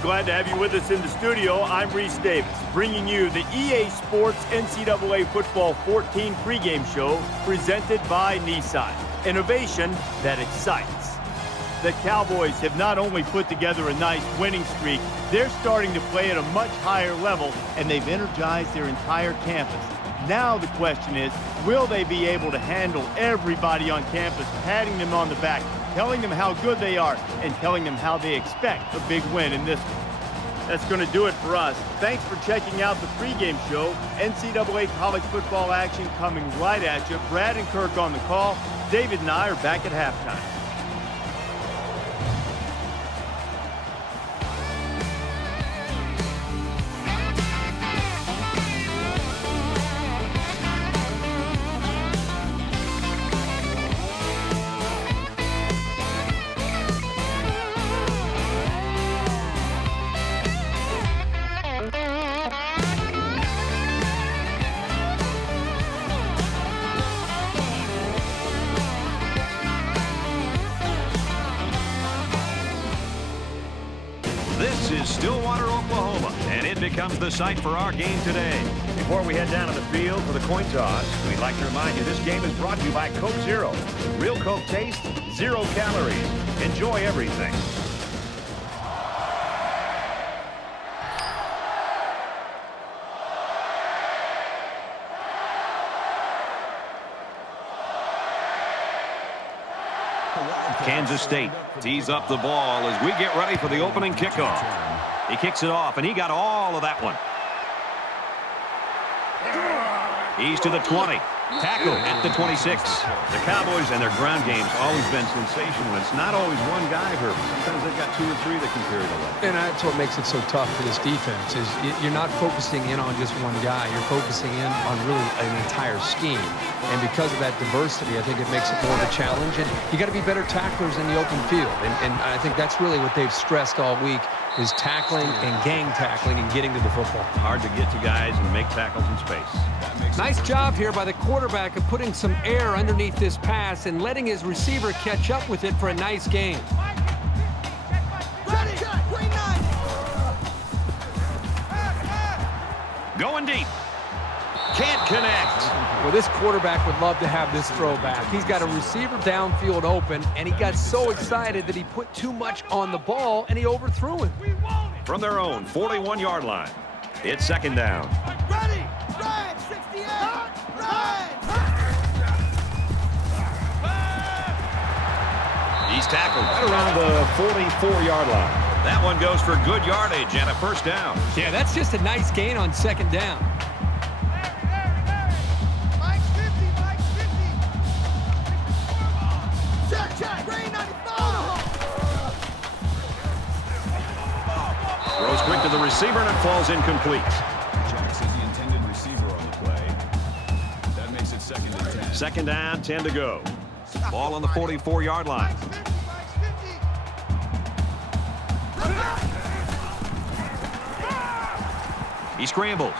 Glad to have you with us in the studio. I'm Reese Davis, bringing you the EA Sports NCAA Football 14 pregame show presented by Nissan. Innovation that excites. The Cowboys have not only put together a nice winning streak, they're starting to play at a much higher level, and they've energized their entire campus. Now the question is, will they be able to handle everybody on campus, patting them on the back, telling them how good they are, and telling them how they expect a big win in this one? That's going to do it for us. Thanks for checking out the pregame show. NCAA college football action coming right at you. Brad and Kirk on the call. David and I are back at halftime. This is Stillwater, Oklahoma, and it becomes the site for our game today. Before we head down to the field for the coin toss, we'd like to remind you this game is brought to you by Coke Zero. Real Coke taste, 0 calories. Enjoy everything. Kansas State tees up the ball as we get ready for the opening kickoff. He kicks it off, and he got all of that one. He's to the 20. Tackle at the 26. The Cowboys and their ground game's always been sensational. It's not always one guy, Herbie. Sometimes they've got 2 or 3 that can carry the load. And that's what makes it so tough for this defense is you're not focusing in on just one guy. You're focusing in on really an entire scheme. And because of that diversity, I think it makes it more of a challenge. And you got to be better tacklers in the open field. And I think that's really what they've stressed all week is tackling and gang tackling and getting to the football. Hard to get to guys and make tackles in space. Nice job here by the quarterback of putting some air underneath this pass and letting his receiver catch up with it for a nice gain. Going deep. Can't connect. Well, this quarterback would love to have this throw back. He's got a receiver downfield open, and he got so excited that he put too much on the ball, and he overthrew him. From their own 41-yard line, it's second down. Ready! Run! 68! Run! He's tackled right around the 44-yard line. That one goes for good yardage and a first down. Yeah, that's just a nice gain on second down. Mike's 50! Mike's 50! Check! Rain 95! Throws quick to the receiver, and it falls incomplete. Jack says the intended receiver on the play. That makes it 2nd and 10. Second down, 10 to go. Ball on the 44-yard line. Mike's 50! Mike's 50! He scrambles.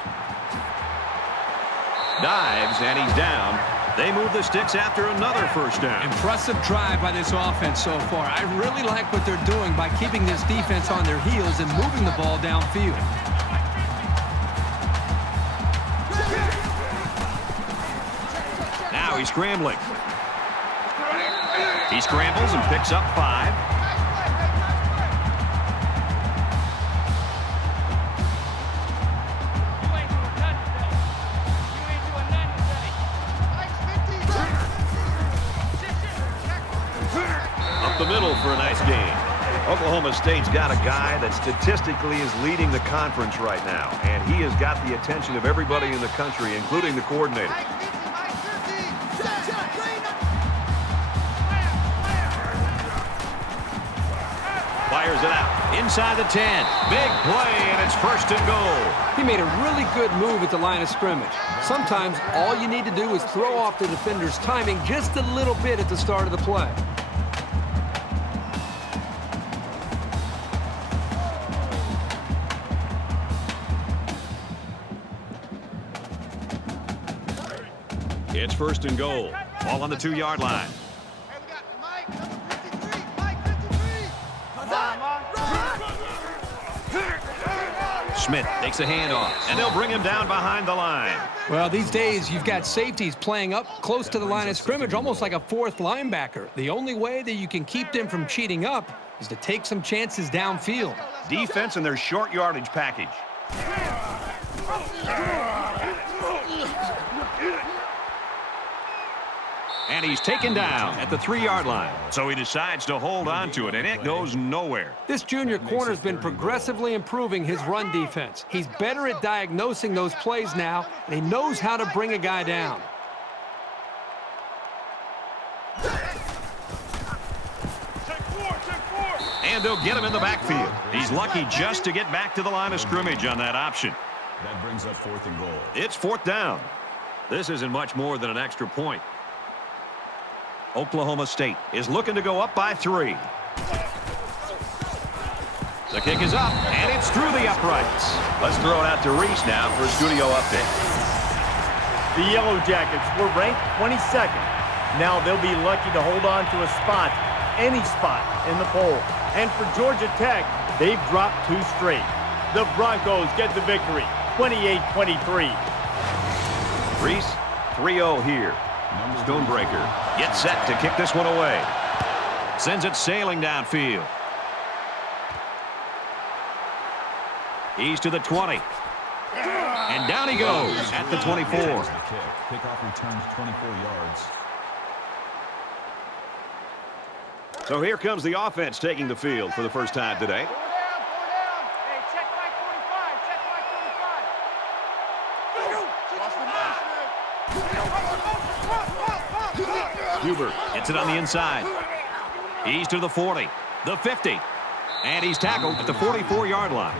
Dives, and he's down. They move the sticks after another first down. Impressive drive by this offense so far. I really like what they're doing by keeping this defense on their heels and moving the ball downfield. Now he's scrambling. He scrambles and picks up 5. Up the middle for a nice gain. Oklahoma State's got a guy that statistically is leading the conference right now, and he has got the attention of everybody in the country, including the coordinator. Fires it out. Inside the 10. Big play, and it's 1st and goal. He made a really good move at the line of scrimmage. Sometimes all you need to do is throw off the defender's timing just a little bit at the start of the play. It's 1st and goal. Ball on the 2-yard line. Hey, we got Mike, number 53. Mike, 53. Run! Smith takes a handoff, and they'll bring him down behind the line. Well, these days, you've got safeties playing up close to the line of scrimmage, almost like a fourth linebacker. The only way that you can keep them from cheating up is to take some chances downfield. Defense in their short yardage package. And he's taken down at the 3-yard line. So he decides to hold on to it, and it goes nowhere. This junior corner's been progressively improving his run defense. He's better at diagnosing those plays now, and he knows how to bring a guy down. And they'll get him in the backfield. He's lucky just to get back to the line of scrimmage on that option. That brings up 4th and goal. It's 4th down. This isn't much more than an extra point. Oklahoma State is looking to go up by 3. The kick is up, and it's through the uprights. Let's throw it out to Reese now for a studio update. The Yellow Jackets were ranked 22nd. Now they'll be lucky to hold on to a spot, any spot in the poll. And for Georgia Tech, they've dropped 2 straight. The Broncos get the victory, 28-23. Reese, 3-0 here. Stonebreaker gets set to kick this one away. Sends it sailing downfield. He's to the 20. And down he goes at the 24. Kickoff returns 24 yards. So here comes the offense taking the field for the first time today. 4 down. Hey, check Mike 45. Check Mike 45. Huber gets it on the inside. He's to the 40, the 50, and he's tackled at the 44-yard line.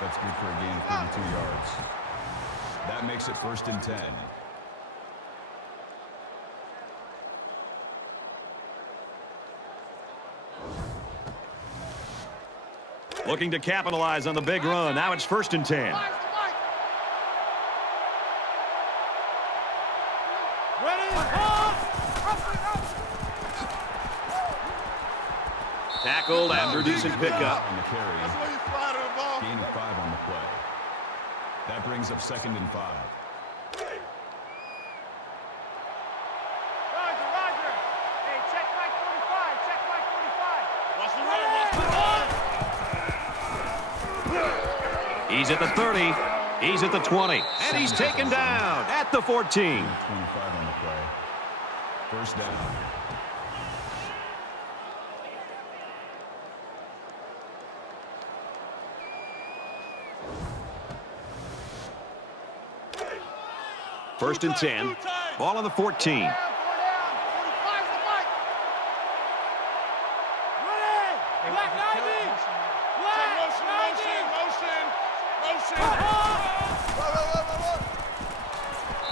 That's good for a gain of 32 yards. That makes it 1st and 10. Looking to capitalize on the big run. Now it's 1st and 10. Tackled after a decent pickup. On the carry. Gain of 5 on the play. That brings up 2nd and 5. Roger. Hey, check Mike 45. Check Mike 45. He's at the 30. He's at the 20. And he's taken down at the 14. 25 on the play. 1st down. First and 10. Ball on the 14. 4 down. 45's the Mike. Ready. Black 90. Black 90.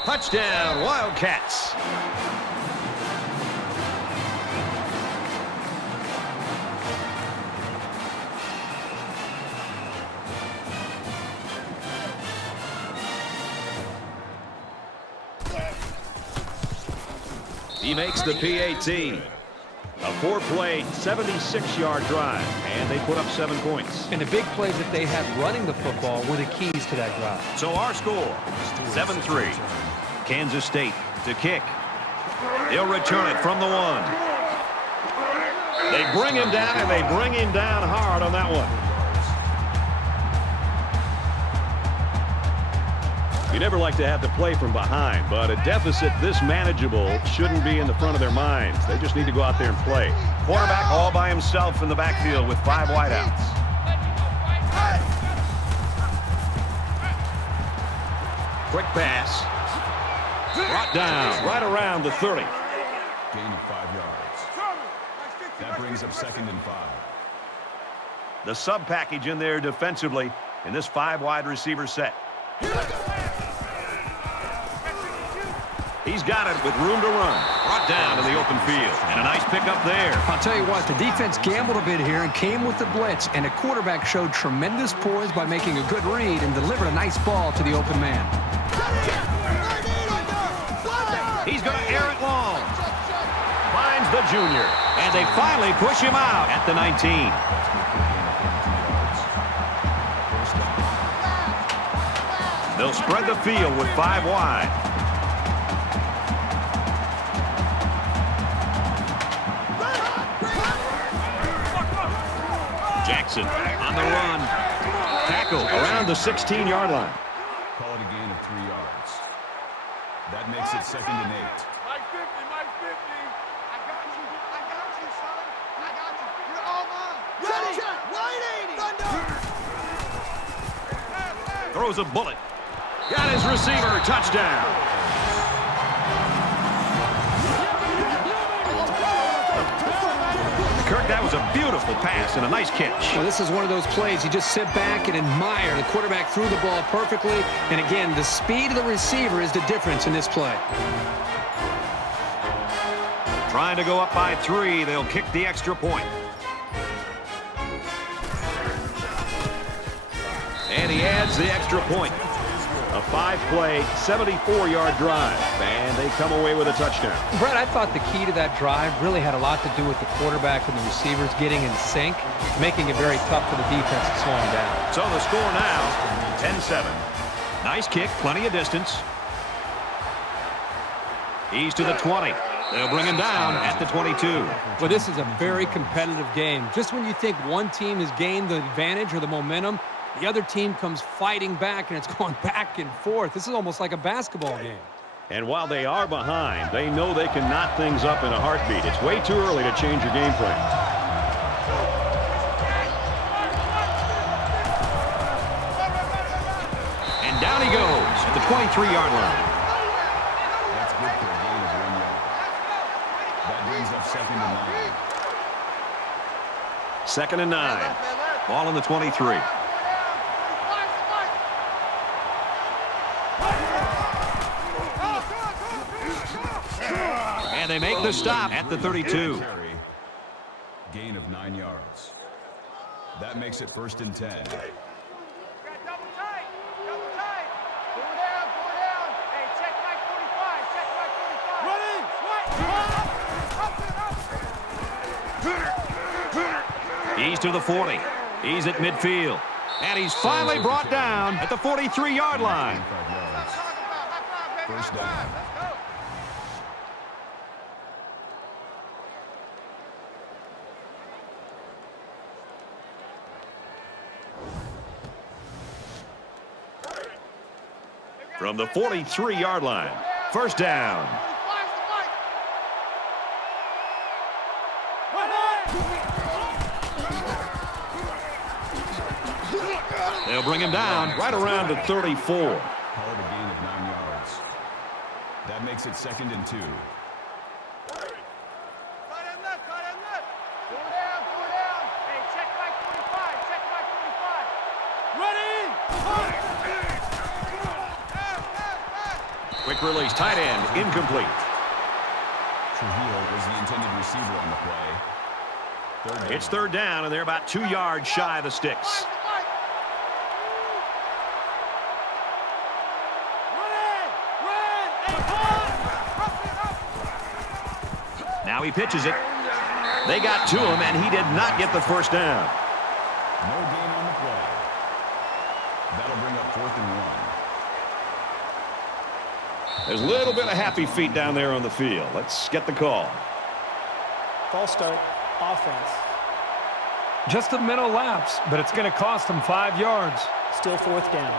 Touchdown, Wildcats. He makes the PAT. A 4-play, 76-yard drive, and they put up 7 points. And the big plays that they had running the football were the keys to that drive. So our score, 7-3. Kansas State to kick. He'll return it from the 1. They bring him down, and they bring him down hard on that one. You never like to have to play from behind, but a deficit this manageable shouldn't be in the front of their minds. They just need to go out there and play. Quarterback all by himself in the backfield with 5 wideouts. Quick pass. Brought down right around the 30. Gain of 5 yards. That brings up 2nd and 5. The sub package in there defensively in this 5-wide receiver set. He's got it with room to run. Brought down to the open field. And a nice pickup there. I'll tell you what, the defense gambled a bit here and came with the blitz, and the quarterback showed tremendous poise by making a good read and delivered a nice ball to the open man. He's going to air it long. Finds the junior. And they finally push him out at the 19. First down. They'll spread the field with 5 wide. Jackson on the run. Tackle around the 16-yard line. Call it a gain of 3 yards. That makes it 2nd and 8. Mike 50, Mike 50. I got you, son. I got you. You're all mine. Ready, right 80. Throws a bullet. Got his receiver. Touchdown. Kirk, that was a beautiful pass and a nice catch. Well, this is one of those plays you just sit back and admire. The quarterback threw the ball perfectly. And again, the speed of the receiver is the difference in this play. Trying to go up by 3. They'll kick the extra point. And he adds the extra point. A 5-play, 74-yard drive. And they come away with a touchdown. Brett, I thought the key to that drive really had a lot to do with the quarterback and the receivers getting in sync, making it very tough for the defense to slow him down. So the score now, 10-7. Nice kick, plenty of distance. He's to the 20. They'll bring him down at the 22. Well, this is a very competitive game. Just when you think one team has gained the advantage or the momentum, the other team comes fighting back, and it's going back and forth. This is almost like a basketball game. And while they are behind, they know they can knot things up in a heartbeat. It's way too early to change your game plan. And down he goes at the 23-yard line. That's good for a gain of 1 yard. That brings up 2nd and 9. 2nd and 9. Ball on the 23. And they make the stop at the 32. Gain of 9 yards. That makes it 1st and 10. Double tight. Double tight. Pull down. Hey, check Mike 45. Check Mike 45. Running. He's to the 40. He's at midfield. And he's finally brought down at the 43-yard line. 5 yards. First down. From the 43-yard line. First down. They'll bring him down right around the 34. Call it a gain of 9 yards. That makes it 2nd and 2. Cut him left. Pull down. Hey, check Mike 45. Check Mike 45. Running. Quick release, tight end, incomplete. Trujillo was the intended receiver on the play. It's 3rd down, and they're about 2 yards shy of the sticks. Now he pitches it. They got to him, and he did not get the first down. No gain on the play. That'll bring up 4th and 1. There's a little bit of happy feet down there on the field. Let's get the call. False start, offense. Just a mental lapse, but it's going to cost them 5 yards. Still 4th down.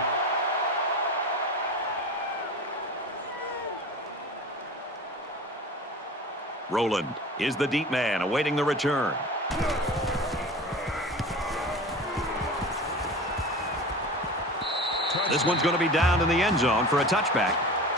Rowland is the deep man awaiting the return. This one's going to be down in the end zone for a touchback.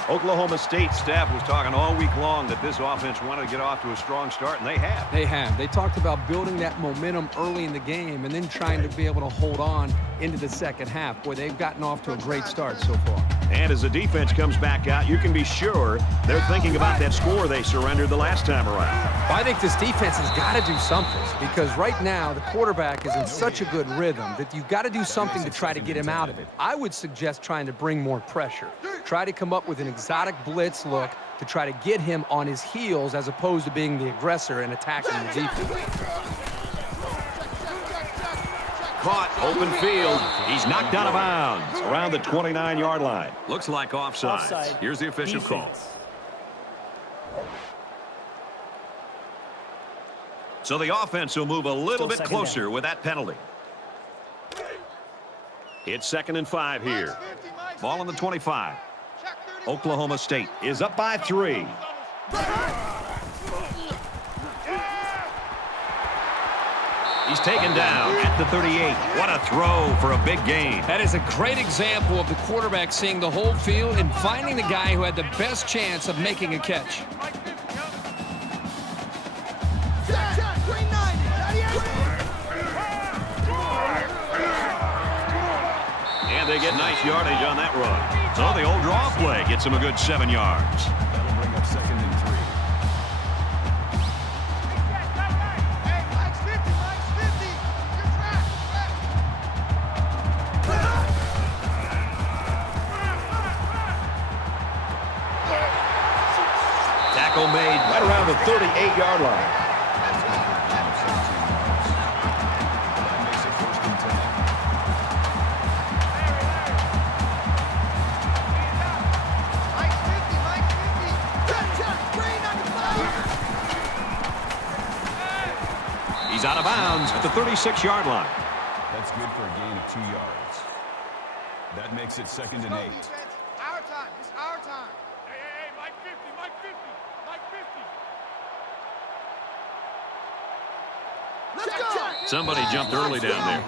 Oklahoma State staff was talking all week long that this offense wanted to get off to a strong start, and they have. They have. They talked about building that momentum early in the game and then trying to be able to hold on into the second half. Boy, they've gotten off to a great start so far. And as the defense comes back out, you can be sure they're thinking about that score they surrendered the last time around. I think this defense has got to do something because right now the quarterback is in such a good rhythm that you've got to do something to try to get him out of it. I would suggest trying to bring more pressure. Try to come up with an exotic blitz look to try to get him on his heels as opposed to being the aggressor and attacking the defense. caught. Open field. He's knocked out of bounds around the 29-yard line. Looks like offside. Offside. Here's the official call. Defense. So the offense will move a little bit Still second closer down. with that penalty. It's 2nd and 5 here. Ball on the 25. Oklahoma State is up by 3. He's taken down at the 38. What a throw for a big gain. That is a great example of the quarterback seeing the whole field and finding the guy who had the best chance of making a catch. And they get nice yardage on that run. So the old draw play gets him a good 7 yards. That'll bring up 2nd and 3. Tackle made right around the 38-yard line. That makes it 1st and 10. He's out of bounds at the 36-yard line. That's good for a gain of 2 yards. That makes it 2nd and 8. Our time. It's our time. Hey, Mike 50, Mike 50, Mike 50. Let's go. Somebody jumped early down there.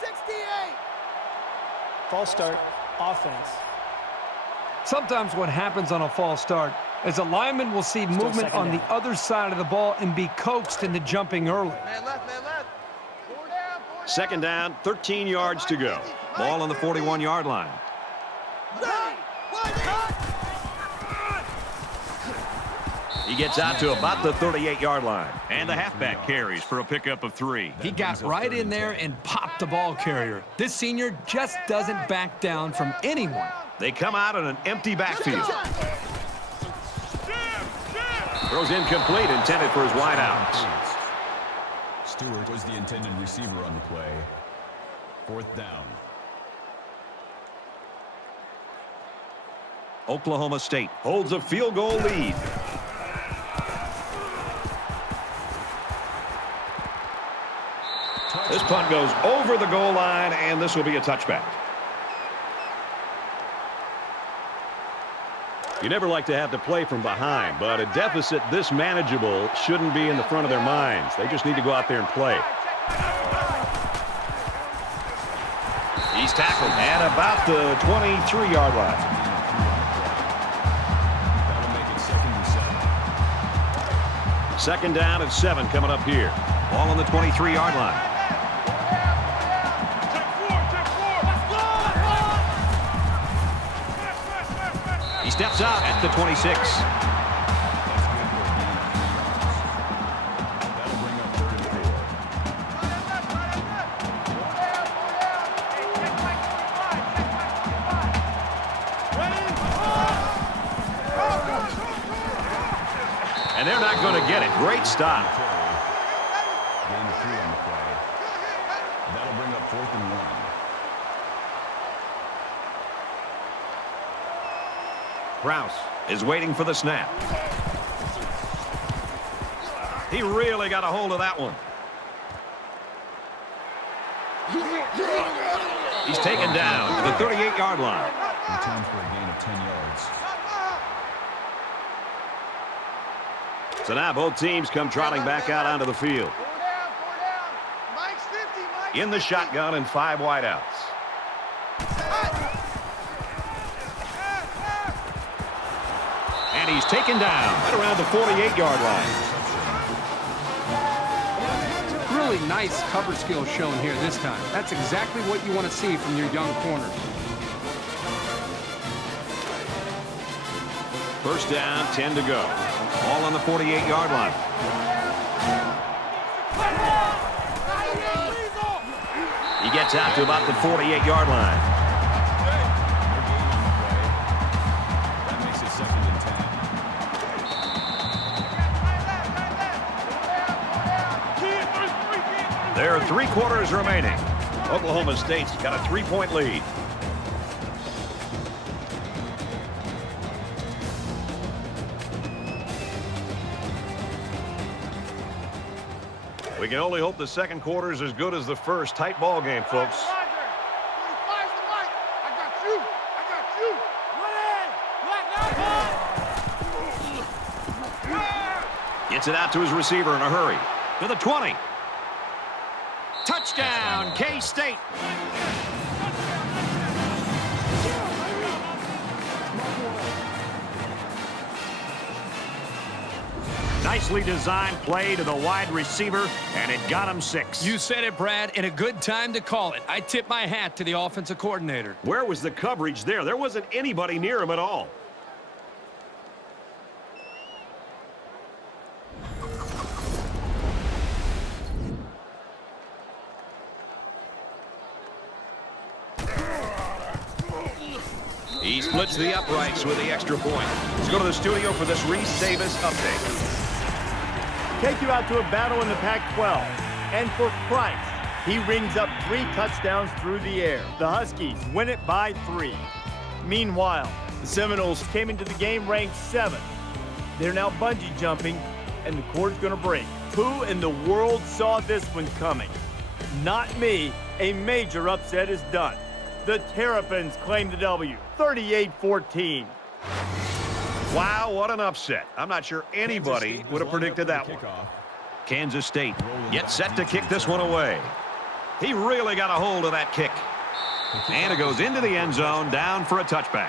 68. False start. Offense. Sometimes what happens on a false start is a lineman will see movement second on the down. other side of the ball and be coaxed into jumping early. Man left, man left. 4 down, 4 down. 2nd down, 13 yards to go. Ball on the 41-yard line. He gets out to about the 38-yard line. And the halfback carries for a pickup of 3. He got right in there and popped the ball carrier. This senior just doesn't back down from anyone. They come out in an empty backfield. Throws incomplete, intended for his wideouts. Stewart was the intended receiver on the play. 4th down. Oklahoma State holds a field goal lead. This punt goes over the goal line, and this will be a touchback. You never like to have to play from behind, but a deficit this manageable shouldn't be in the front of their minds. They just need to go out there and play. He's tackled at about the 23-yard line. That'll make it 2nd and 7. 2nd down and 7 coming up here. Ball on the 23-yard line. He steps out at the 26. That's good for a gain of 3 yards. That'll bring up 3rd and 4. And they're not going to get it. Great stop. Gain of 3 on the play. That'll bring up 4th and 1. Krause is waiting for the snap. He really got a hold of that one. He's taken down to the 38-yard line. Returns for a gain of 10 yards. So now both teams come trotting back out onto the field. 4 down, 4 down. Mike's 50, Mike's In the shotgun and 5 wideouts. And he's taken down right around the 48-yard line. Really nice cover skill shown here this time. That's exactly what you want to see from your young corners. 1st down, 10 to go. All on the 48-yard line. He gets out to about the 48-yard line. That makes it 2nd and 10. There are 3 quarters remaining. Oklahoma State's got a 3-point lead. We can only hope the second quarter is as good as the first. Tight ball game, folks. Gets it out to his receiver in a hurry. To the 20. Touchdown, K-State. Nicely designed play to the wide receiver, and it got him 6. You said it, Brad, and a good time to call it. I tip my hat to the offensive coordinator. Where was the coverage there? There wasn't anybody near him at all. He splits the uprights with the extra point. Let's go to the studio for this Reese Davis update. Take you out to a battle in the Pac-12. And for Christ, he rings up 3 touchdowns through the air. The Huskies win it by 3. Meanwhile, the Seminoles came into the game ranked 7th. They're now bungee jumping, and the cord's going to break. Who in the world saw this one coming? Not me. A major upset is done. The Terrapins claim the W, 38-14. Wow, what an upset. I'm not sure anybody would have predicted that one. Kansas State gets set to kick this one away. He really got a hold of that kick. And it goes into the end zone, down for a touchback.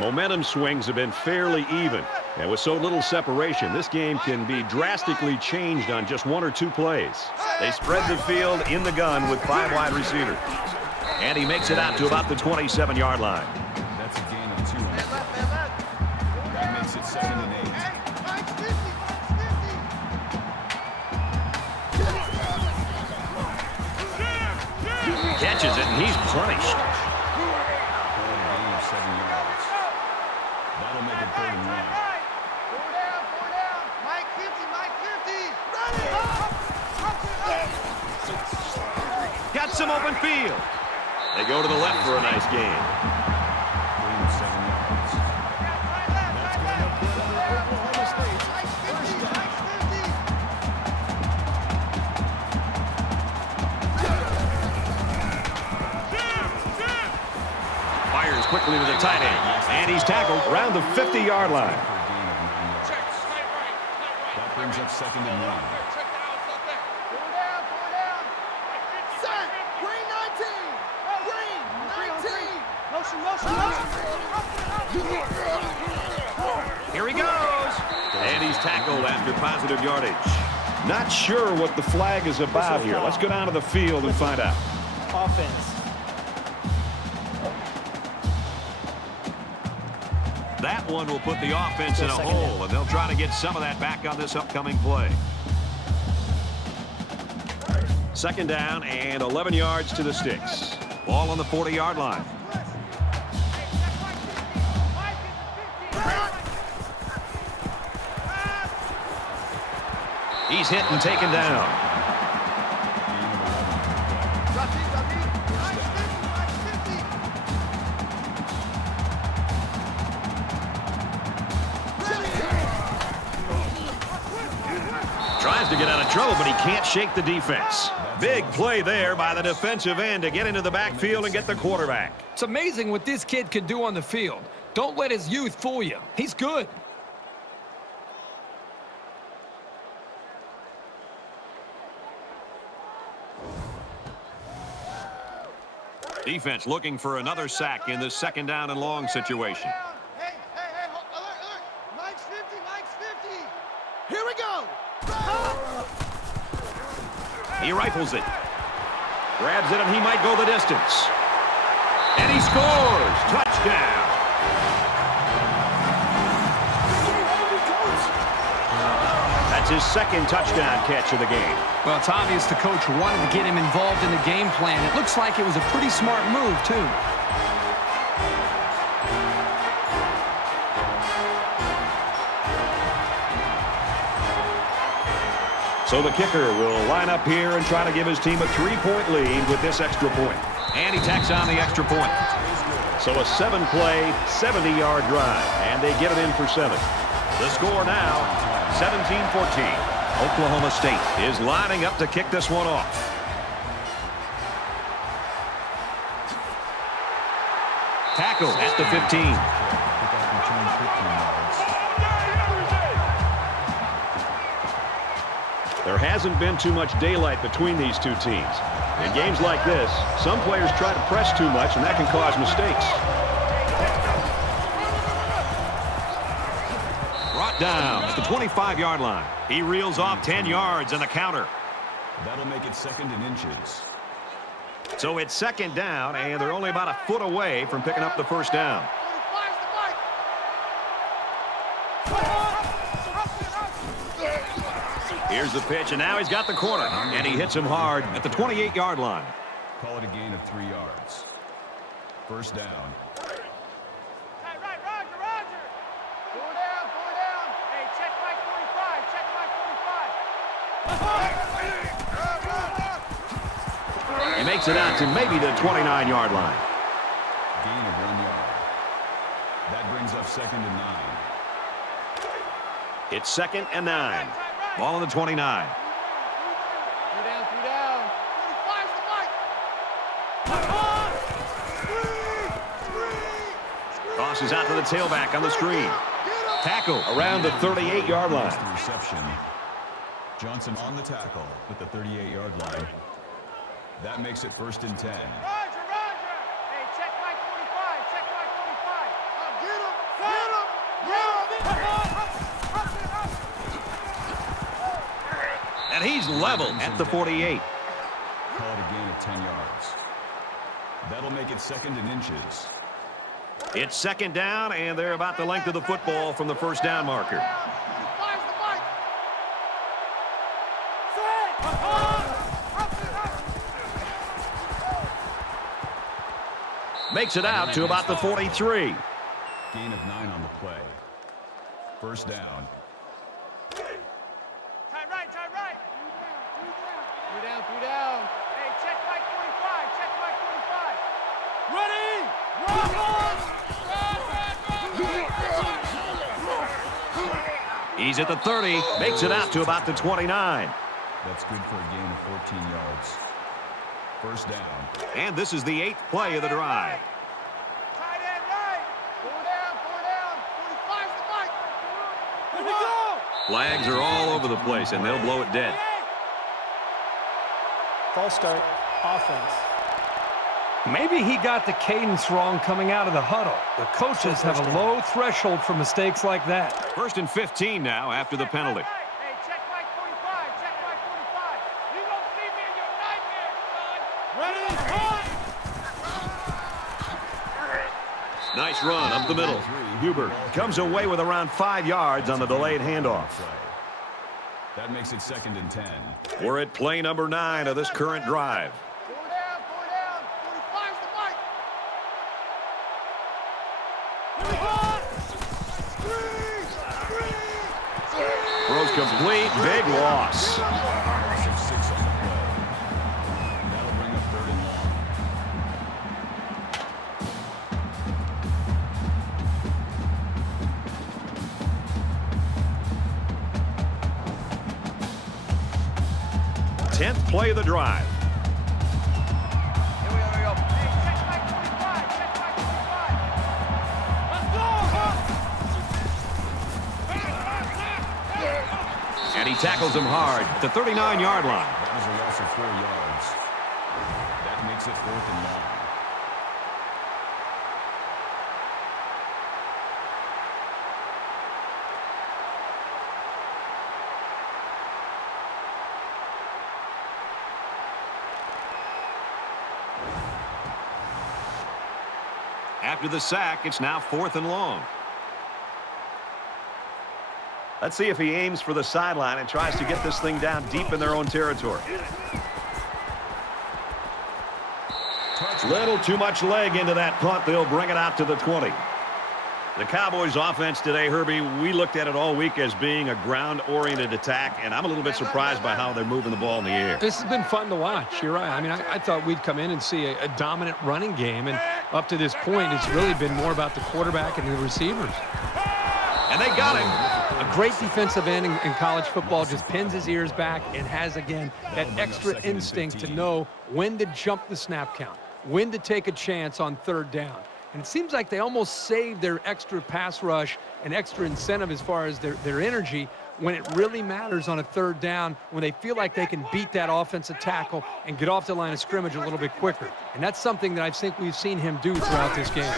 Momentum swings have been fairly even. And with so little separation, this game can be drastically changed on just 1 or 2 plays. They spread the field in the gun with 5 wide receivers. And he makes it out to about the 27-yard line. That's a gain of 2. That makes it 2nd and 8. Catches it, and he's punished. Gain of 7 yards. That'll make it 3rd and 1. Got some open field. They go to the left for a nice gain. Gain of 7 yards. That's going to put Oklahoma State. Fires quickly to the tight end. And he's tackled around the 50-yard line. That brings up 2nd and 1. Here he goes. And he's tackled after positive yardage. Not sure what the flag is about here. Let's go down to the field and find out. Offense. That one will put the offense in a hole, and they'll try to get some of that back on this upcoming play. 2nd down and 11 yards to the sticks. Ball on the 40-yard line. He's hit and taken down. Tries to get out of trouble, but he can't shake the defense. Big play there by the defensive end to get into the backfield and get the quarterback. It's amazing what this kid can do on the field. Don't let his youth fool you. He's good. Defense looking for another sack in this 2nd down and long situation. Hey, alert. Mike's 50. Here we go. He rifles it. Grabs it, and he might go the distance. And he scores. Touchdown. That's his 2nd touchdown catch of the game. Well, it's obvious the coach wanted to get him involved in the game plan. It looks like it was a pretty smart move, too. So the kicker will line up here and try to give his team a 3-point lead with this extra point. And he tacks on the extra point. So a 7-play, 70-yard drive, and they get it in for 7. The score now, 17-14. Oklahoma State is lining up to kick this one off. Tackle at the 15. There hasn't been too much daylight between these two teams. In games like this, some players try to press too much, and that can cause mistakes. Brought down at the 25-yard line. He reels off 10 yards and a counter. That'll make it 2nd and inches. So it's 2nd down, and they're only about a foot away from picking up the first down. Here's the pitch, and now he's got the corner, and he hits him hard at the 28-yard line. Call it a gain of 3 yards. First down. Hey, right, Roger. Four down. Hey, check Mike 45. He makes it out to maybe the 29-yard line. Gain of 1 yard. That brings up 2nd and 9. It's 2nd and 9. Ball on the 29. 3 down. 45's the mic. Tosses out to the tailback on the screen. Tackle around the 38-yard line. The reception. Johnson on the tackle at the 38-yard line. That makes it 1st and 10. Roger. Hey, check Mike 45. Get him. And he's level at the 48. Call it a gain of 10 yards. That'll make it 2nd and inches. It's 2nd down, and they're about the length of the football from the first down marker. Makes it out to about the 43. Gain of 9 on the play. First down. Time right. 3 down. Hey, check Mike 45. Ready? He's at the 30. Makes it out to about the 29. That's good for a gain of 14 yards. First down. And this is the 8th play of the drive. Tight end right. 4 down. 45's the mic. Here we go. Flags are all over the place, and they'll blow it dead. False start, offense. Maybe he got the cadence wrong coming out of the huddle. The coaches have a low threshold for mistakes like that. 1st and 15 now after the penalty. Hey, check Mike 45. You don't see me in your nightmares, son. Ready? Nice run up the middle. Hubert comes away with around 5 yards on the delayed handoff. That makes it 2nd and 10. We're at play number 9 of this current drive. 4 down. 45's the mic. Throws complete, big loss. Loss of 6 on the play. That'll bring up 3rd and long. Tenth play of the drive. Here we go. Hey, check Mike 45. Let's go. And he tackles him hard at the 39-yard line. That was a loss of 4 yards. That makes it 4th and long. After the sack, it's now 4th and long. Let's see if he aims for the sideline and tries to get this thing down deep in their own territory. Little too much leg into that punt. They'll bring it out to the 20. The Cowboys offense today, Herbie, we looked at it all week as being a ground-oriented attack, and I'm a little bit surprised by how they're moving the ball in the air. This has been fun to watch. You're right. I mean, I thought we'd come in and see a dominant running game, and up to this point, it's really been more about the quarterback and the receivers. And they got him. A great defensive end in college football just pins his ears back and has, again, that extra instinct to know when to jump the snap count, when to take a chance on third down. And it seems like they almost save their extra pass rush and extra incentive as far as their energy when it really matters on a third down, when they feel like they can beat that offensive tackle and get off the line of scrimmage a little bit quicker. And that's something that I think we've seen him do throughout this game.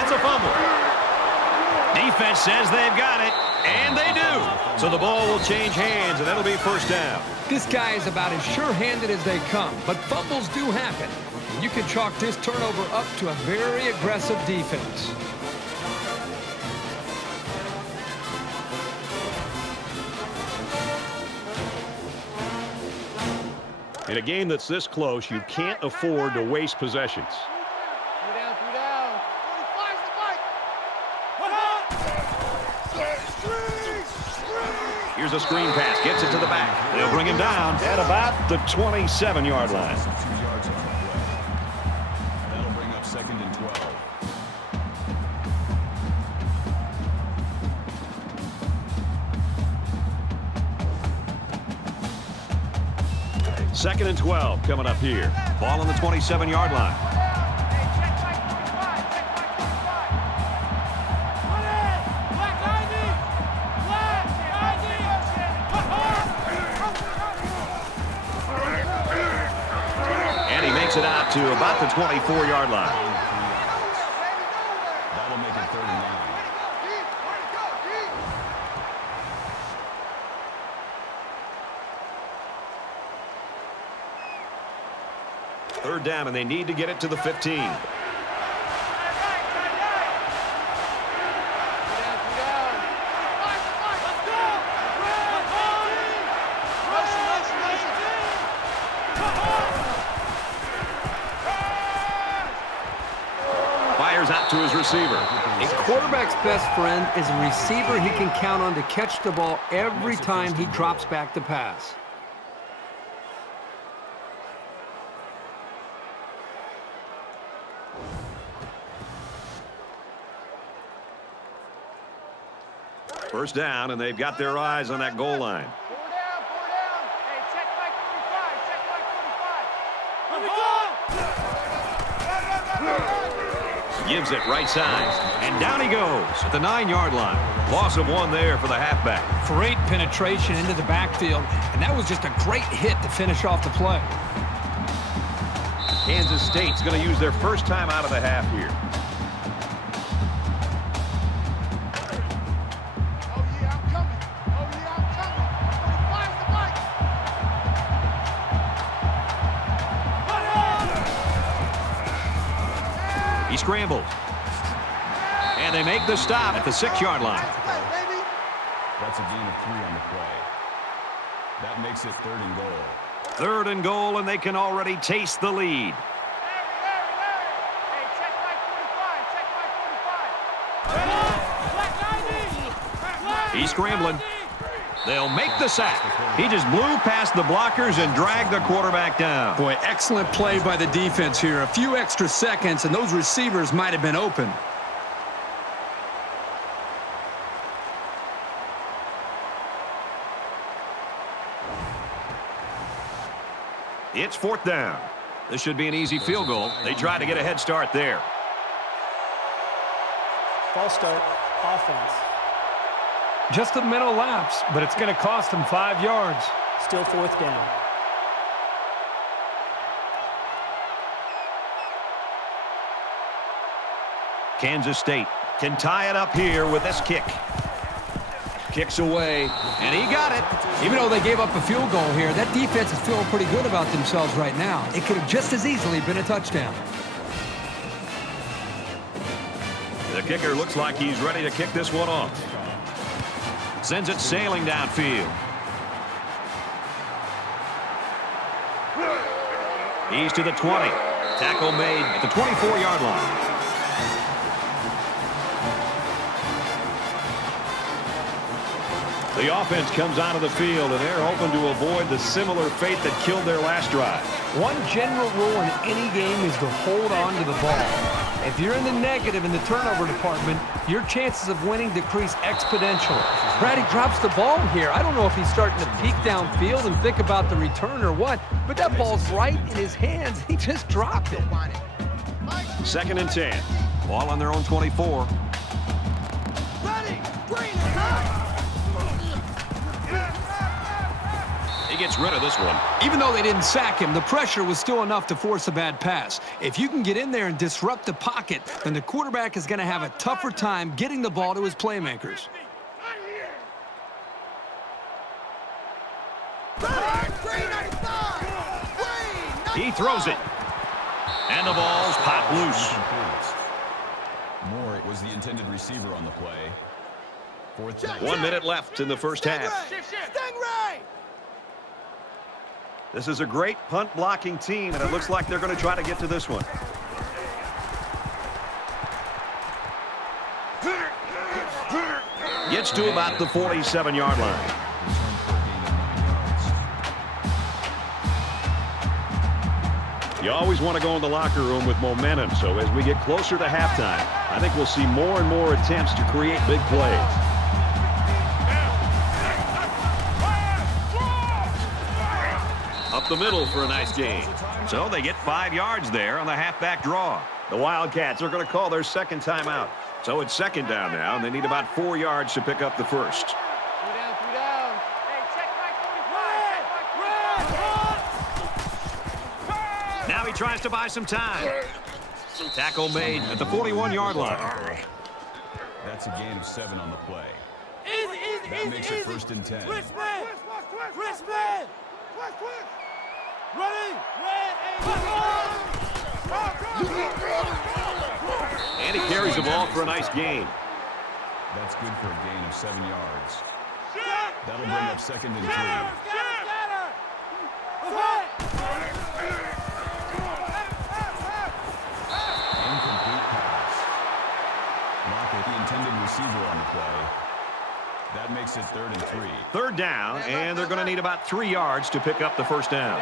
It's a fumble. Defense says they've got it, and they do. So the ball will change hands, and that'll be first down. This guy is about as sure-handed as they come, but fumbles do happen. You can chalk this turnover up to a very aggressive defense. In a game that's this close, you can't afford to waste possessions. Here's a screen pass, gets it to the back. They'll bring him down at about the 27-yard line. 2 yards on the play. That'll bring up 2nd and 12. Second and 12 coming up here. Ball on the 27-yard line. It out to about the 24-yard line. That'll make it 3rd and 9. Third down, and they need to get it to the 15. Out to his receiver. A quarterback's best friend is a receiver he can count on to catch the ball every time he drops back to pass. First down, and they've got their eyes on that goal line. Gives it right side, and down he goes at the 9-yard line. Loss of 1 there for the halfback. Great penetration into the backfield, and that was just a great hit to finish off the play. Kansas State's going to use their first time out of the half here. Scrambles. And they make the stop at the 6-yard line. That's a gain of 3 on the play. That makes it 3rd and goal. 3rd and goal, and they can already taste the lead. He's scrambling. They'll make the sack. He just blew past the blockers and dragged the quarterback down. Boy, excellent play by the defense here. A few extra seconds, and those receivers might have been open. It's 4th down. This should be an easy field goal. They try to get a head start there. False start, offense. Just a mental lapse, but it's going to cost them 5 yards. Still 4th down. Kansas State can tie it up here with this kick. Kicks away, and he got it. Even though they gave up a field goal here, that defense is feeling pretty good about themselves right now. It could have just as easily been a touchdown. The kicker looks like he's ready to kick this one off. Sends it sailing downfield. He's to the 20. Tackle made at the 24-yard line. The offense comes onto the field, and they're hoping to avoid the similar fate that killed their last drive. One general rule in any game is to hold on to the ball. If you're in the negative in the turnover department, your chances of winning decrease exponentially. Brady drops the ball here. I don't know if he's starting to peek downfield and think about the return or what, but that ball's right in his hands. He just dropped it. 2nd and 10. Ball on their own 24. Ready, green and high. He gets rid of this one. Even though they didn't sack him, the pressure was still enough to force a bad pass. If you can get in there and disrupt the pocket, then the quarterback is going to have a tougher time getting the ball to his playmakers. He throws it. And the ball's popped loose. Moore, it was the intended receiver on the play. 4th down. 1 minute left in the first half. Stingray! This is a great punt blocking team, and it looks like they're going to try to get to this one. Gets to about the 47-yard line. You always want to go in the locker room with momentum, so as we get closer to halftime, I think we'll see more and more attempts to create big plays. Up the middle for a nice gain. So they get 5 yards there on the halfback draw. The Wildcats are going to call their second timeout. So it's 2nd down now, and they need about 4 yards to pick up the first. Now he tries to buy some time. Tackle made at the 41-yard line. That's a gain of 7 on the play. Easy, That makes it 1st and 10. Twist man! Twist man! Ready! And he carries the ball for a nice gain. That's good for a gain of 7 yards. That'll bring up 2nd and 3. Incomplete pass. Lockett, the intended receiver on the play. That makes it 3rd and 3. 3rd down, and they're going to need about 3 yards to pick up the first down.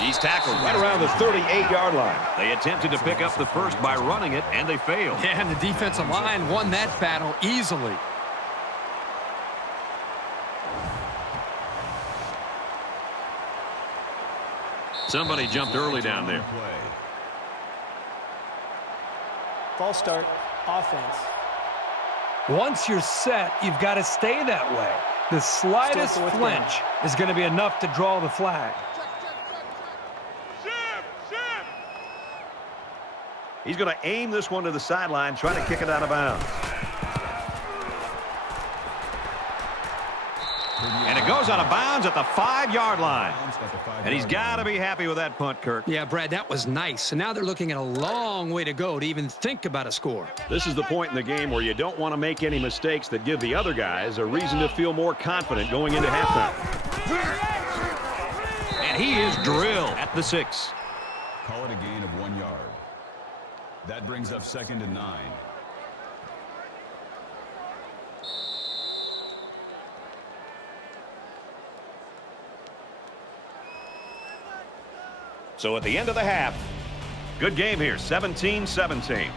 He's tackled right around the 38-yard line. They attempted to pick up the first by running it, and they failed. Yeah, and the defensive line won that battle easily. Somebody jumped early down there. False start, offense. Once you're set, you've got to stay that way. The slightest Still 4th flinch down. is going to be enough to draw the flag. He's going to aim this one to the sideline, trying to kick it out of bounds. And it goes out of bounds at the 5-yard line. And he's got to be happy with that punt, Kirk. Yeah, Brad, that was nice. And now they're looking at a long way to go to even think about a score. This is the point in the game where you don't want to make any mistakes that give the other guys a reason to feel more confident going into halftime. And he is drilled at the 6. Call it a gain of 1 yard. That brings up 2nd and 9. So at the end of the half, good game here, 17-17.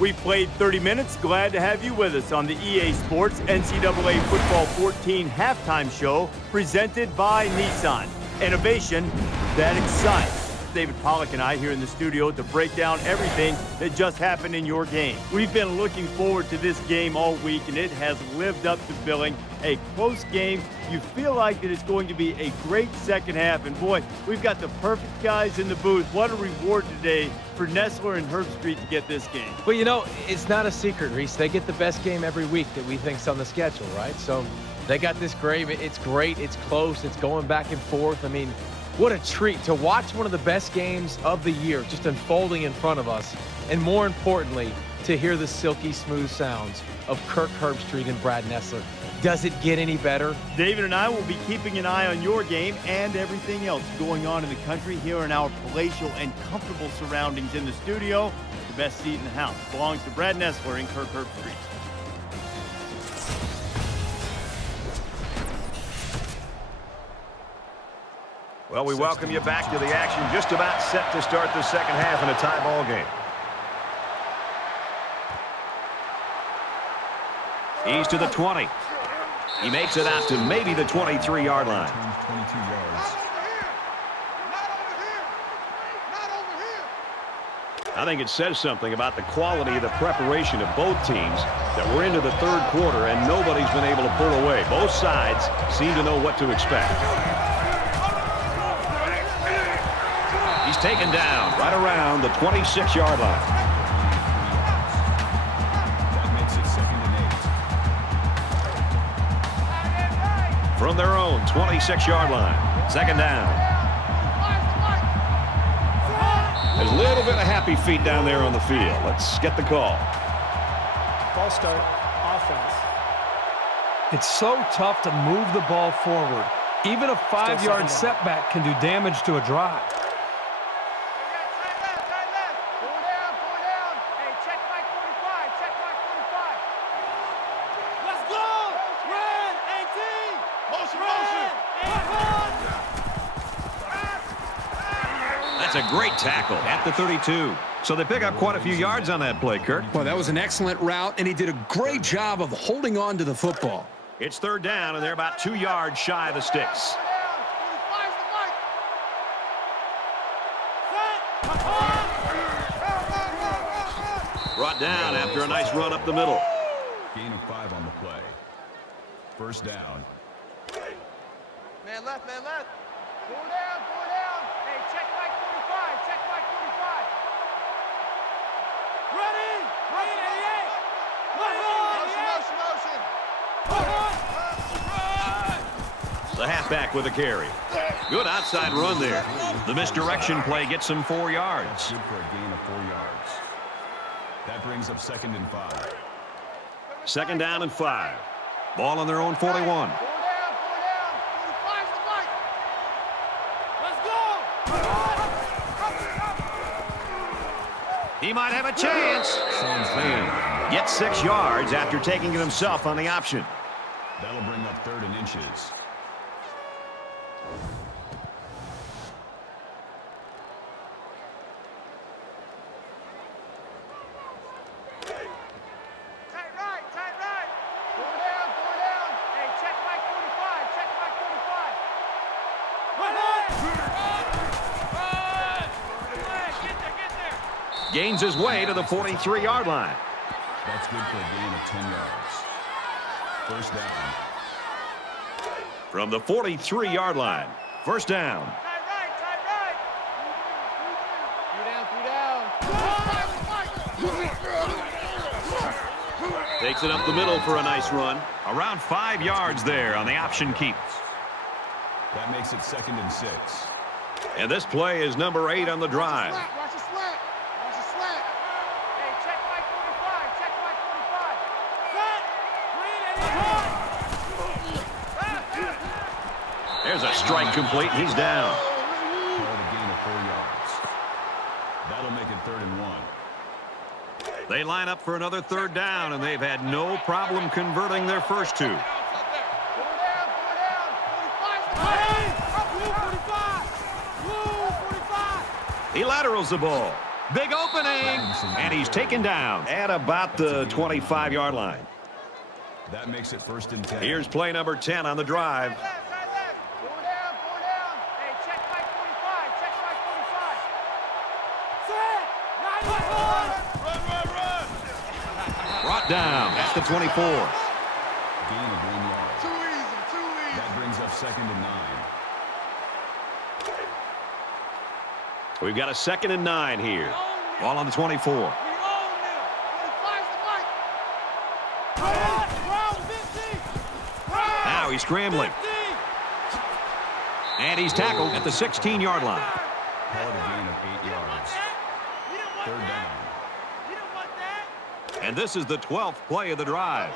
We played 30 minutes. Glad to have you with us on the EA Sports NCAA Football 14 halftime show presented by Nissan. Innovation that excites. David Pollack and I here in the studio to break down everything that just happened in your game. We've been looking forward to this game all week, and it has lived up to billing. A close game. You feel like that it's going to be a great second half, and boy, we've got the perfect guys in the booth. What a reward today for Nestler and Herb Street to get this game. Well, you know, it's not a secret, Reese. They get the best game every week that we think's on the schedule, right? So they got this great. It's great. It's close. It's going back and forth. I mean, What a treat to watch one of the best games of the year just unfolding in front of us. And more importantly, to hear the silky smooth sounds of Kirk Herbstreit and Brad Nessler. Does it get any better? David and I will be keeping an eye on your game and everything else going on in the country here in our palatial and comfortable surroundings in the studio. The best seat in the house belongs to Brad Nessler and Kirk Herbstreit. Well, we welcome you back to the action. Just about set to start the second half in a tie ball game. He's to the 20. He makes it out to maybe the 23-yard line. 22 yards. I think it says something about the quality of the preparation of both teams that we're into the third quarter and nobody's been able to pull away. Both sides seem to know what to expect. He's taken down right around the 26-yard line. From their own 26-yard line. Second down. There's a little bit of happy feet down there on the field. Let's get the call. False start, offense. It's so tough to move the ball forward. Even a 5-yard setback can do damage to a drive. That's a great tackle at the 32. So they pick up quite a few yards on that play, Kirk. Well, that was an excellent route, and he did a great job of holding on to the football. It's third down, and they're about 2 yards shy of the sticks. Brought down after a nice run up the middle. Gain of 5 on the play. First down. Man left, man left. Four down, four down. Hey, check Mike 45, check Mike 45. Ready? 88. Motion. The halfback with a carry. Good outside run there. The misdirection play gets him 4 yards. Good for a gain of 4 yards. That brings up 2nd and 5. Second down and 5. Ball on their own 41. He might have a chance. Man, gets 6 yards after taking it himself on the option. That'll bring up 3rd and inches. Tight right, tight right. Four down, four down. Hey, check Mike 45, check Mike 45. Gains his way to the 43-yard line. That's good for a gain of 10 yards. First down. From the 43-yard line. First down. Tight right, tight right. Takes it up the middle for a nice run. Around 5 yards there on the option keep. That makes it 2nd and 6. And this play is number 8 on the drive. Watch the slant. Watch the slant. Hey, check Mike 45, check Mike 45. There's a strike complete. He's down. Called a gain of 4 yards. That'll make it 3rd and 1. They line up for another third down, and they've had no problem converting their first 2. He laterals the ball. Big opening, and he's taken down at about the 25-yard line. That makes it 1st and 10. Here's play number 10 on the drive. Four down, four down. Hey, check Mike 45, check Mike 45. Run. Brought down at the 24. Gain of 1 yard. Too easy, too easy. That brings up 2nd and 9. We've got a 2nd and 9 here. Ball on the 24. Now he's scrambling. And he's tackled at the 16-yard line. Call it a gain of 8 yards. Third down. And this is the 12th play of the drive.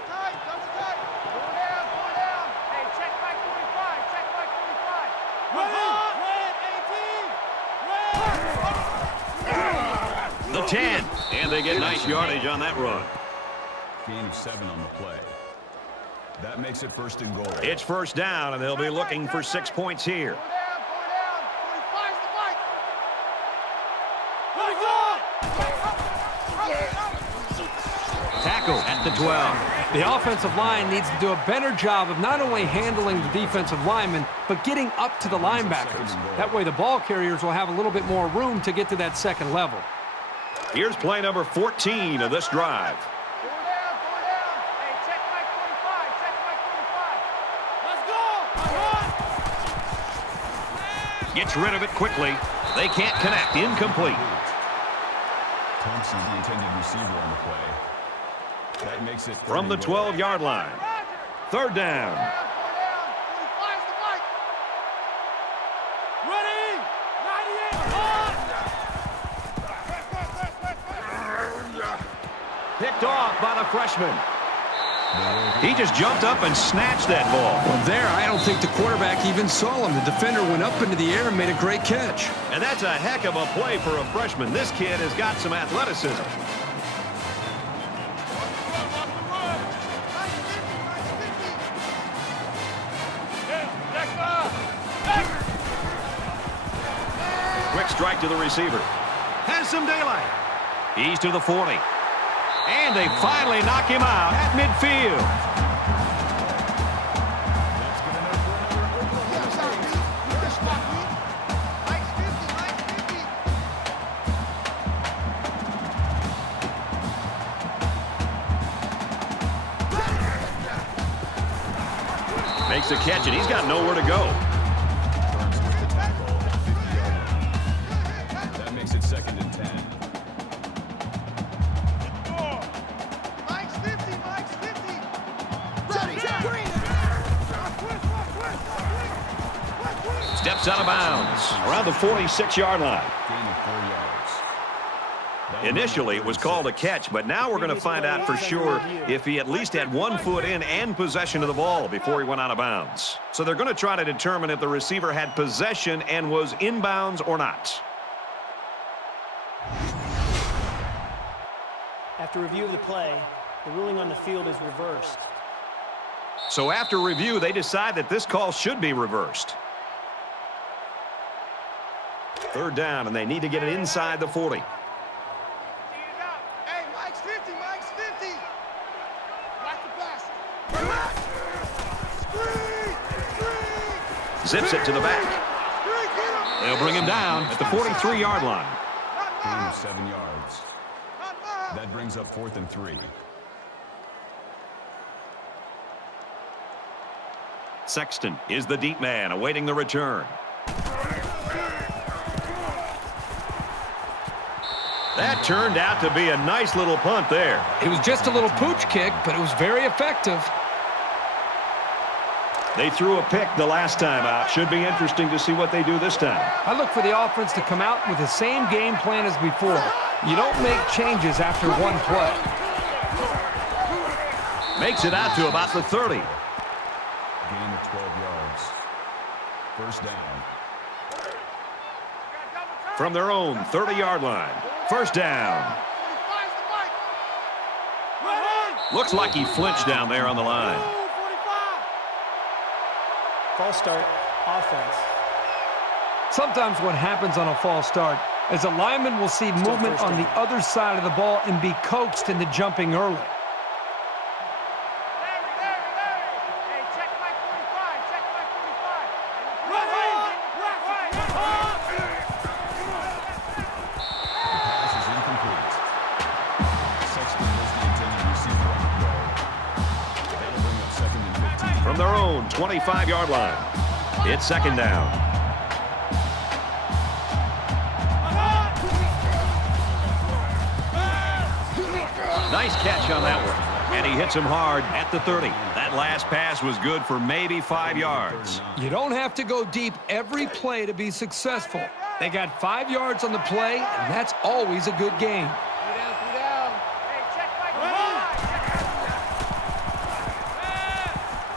The 10. And they get nice yardage on that run. Gain of 7 on the play. That makes it first and goal. It's first down, and they'll be looking for 6 points here. Tackle at the 12. The offensive line needs to do a better job of not only handling the defensive linemen, but getting up to the linebackers. That way the ball carriers will have a little bit more room to get to that second level. Here's play number 14 of this drive. Gets rid of it quickly. They can't connect. Incomplete. Thompson, the intended receiver on the play. That makes it From the 12-yard line. Third down. Picked off by the freshman. He just jumped up and snatched that ball. Well, there, I don't think the quarterback even saw him. The defender went up into the air and made a great catch. And that's a heck of a play for a freshman. This kid has got some athleticism. Quick strike to the receiver. Has some daylight. He's to the 40. And they finally knock him out at midfield. Makes a catch, and he's got nowhere to go. That makes it second and 10. Steps out of bounds around the 46-yard line. Gain of 4 yards. Initially, it was called a catch, but now we're going to find out for sure if he at least had 1 foot in and possession of the ball before he went out of bounds. So they're going to try to determine if the receiver had possession and was inbounds or not. After review of the play, the ruling on the field is reversed. So after review, they decide that this call should be reversed. Third down, and they need to get it inside the 40. Hey, Mike's 50, Mike's 50. Watch the pass. Zips it to the back. They'll bring him down at the 43-yard line. Gain of 7 yards. That brings up 4th and 3. Sexton is the deep man awaiting the return. That turned out to be a nice little punt there. It was just a little pooch kick, but it was very effective. They threw a pick the last time out. Should be interesting to see what they do this time. I look for the offense to come out with the same game plan as before. You don't make changes after one play. Makes it out to about the 30. Gain of 12 yards. First down. From their own 30-yard line. First down. Looks like he flinched down there on the line. False start, offense. Sometimes what happens on a false start is a lineman will see movement on the other side of the ball and be coaxed into jumping early. From their own 25-yard line. It's second down. Nice catch on that one. And he hits him hard at the 30. That last pass was good for maybe 5 yards. You don't have to go deep every play to be successful. They got 5 yards on the play, and that's always a good game.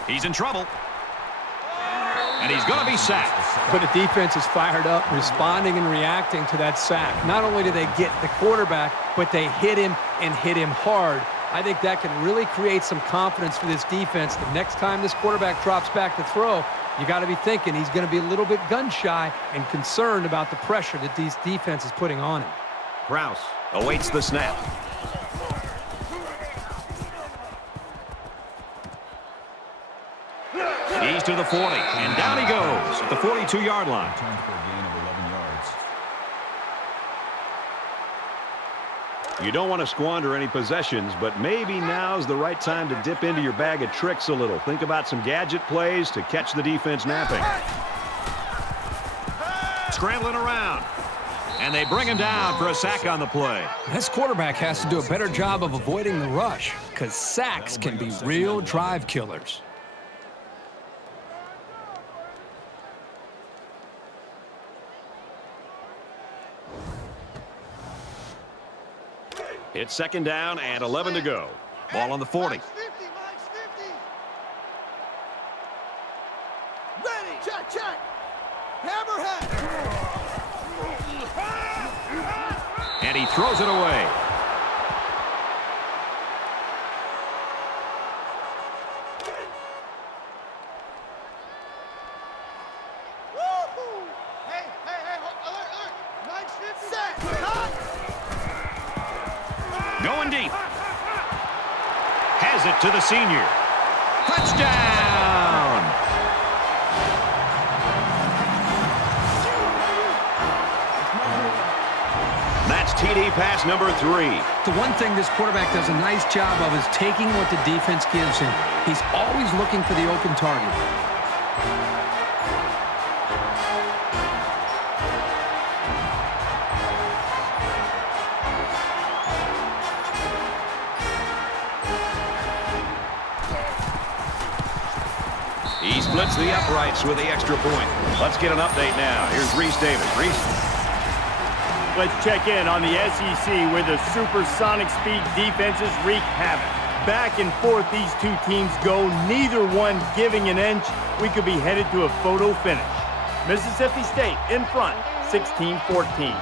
He's in trouble. And he's going to be sacked. But the defense is fired up, responding and reacting to that sack. Not only do they get the quarterback, but they hit him and hit him hard. I think that can really create some confidence for this defense. The next time this quarterback drops back to throw, you got to be thinking he's going to be a little bit gun-shy and concerned about the pressure that this defense is putting on him. Krause awaits the snap. He's to the 40, and down he goes at the 42-yard line. Return for a gain of 11 yards. You don't want to squander any possessions, but maybe now's the right time to dip into your bag of tricks a little. Think about some gadget plays to catch the defense napping. Scrambling around. And they bring him down for a sack on the play. This quarterback has to do a better job of avoiding the rush, because sacks can be real drive killers. It's second down and 11 to go. Ball on the 40. Mine's 50, mine's 50. Ready, check, check. Hammerhead. And he throws it away. Woo-hoo. Hey, alert. Mine's 50. Set, hot. Going deep. Has it to the senior. Touchdown! That's TD pass number 3. The one thing this quarterback does a nice job of is taking what the defense gives him. He's always looking for the open target. He splits the uprights with the extra point. Let's get an update now. Here's Reese Davis. Reese. Let's check in on the SEC where the supersonic speed defenses wreak havoc. Back and forth these two teams go, neither one giving an inch. We could be headed to a photo finish. Mississippi State in front, 16-14.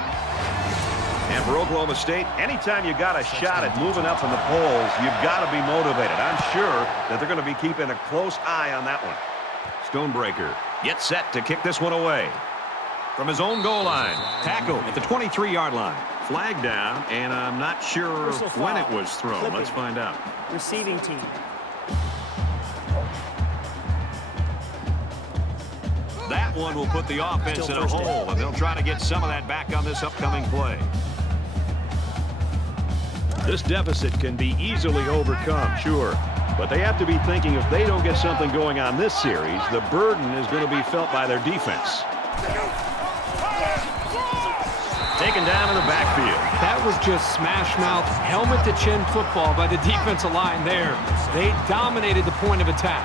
And for Oklahoma State, anytime you got a shot at moving up in the polls, you've got to be motivated. I'm sure that they're going to be keeping a close eye on that one. Stonebreaker gets set to kick this one away. From his own goal line, tackle at the 23-yard line. Flag down, and I'm not sure when it was thrown. Flipping. Let's find out. Receiving team. That one will put the offense Still in a first hole, down. and they'll try to get some of that back on this upcoming play. This deficit can be easily overcome, sure, but they have to be thinking if they don't get something going on this series, the burden is going to be felt by their defense. Taken down in the backfield. That was just smash-mouth, helmet-to-chin football by the defensive line there. They dominated the point of attack.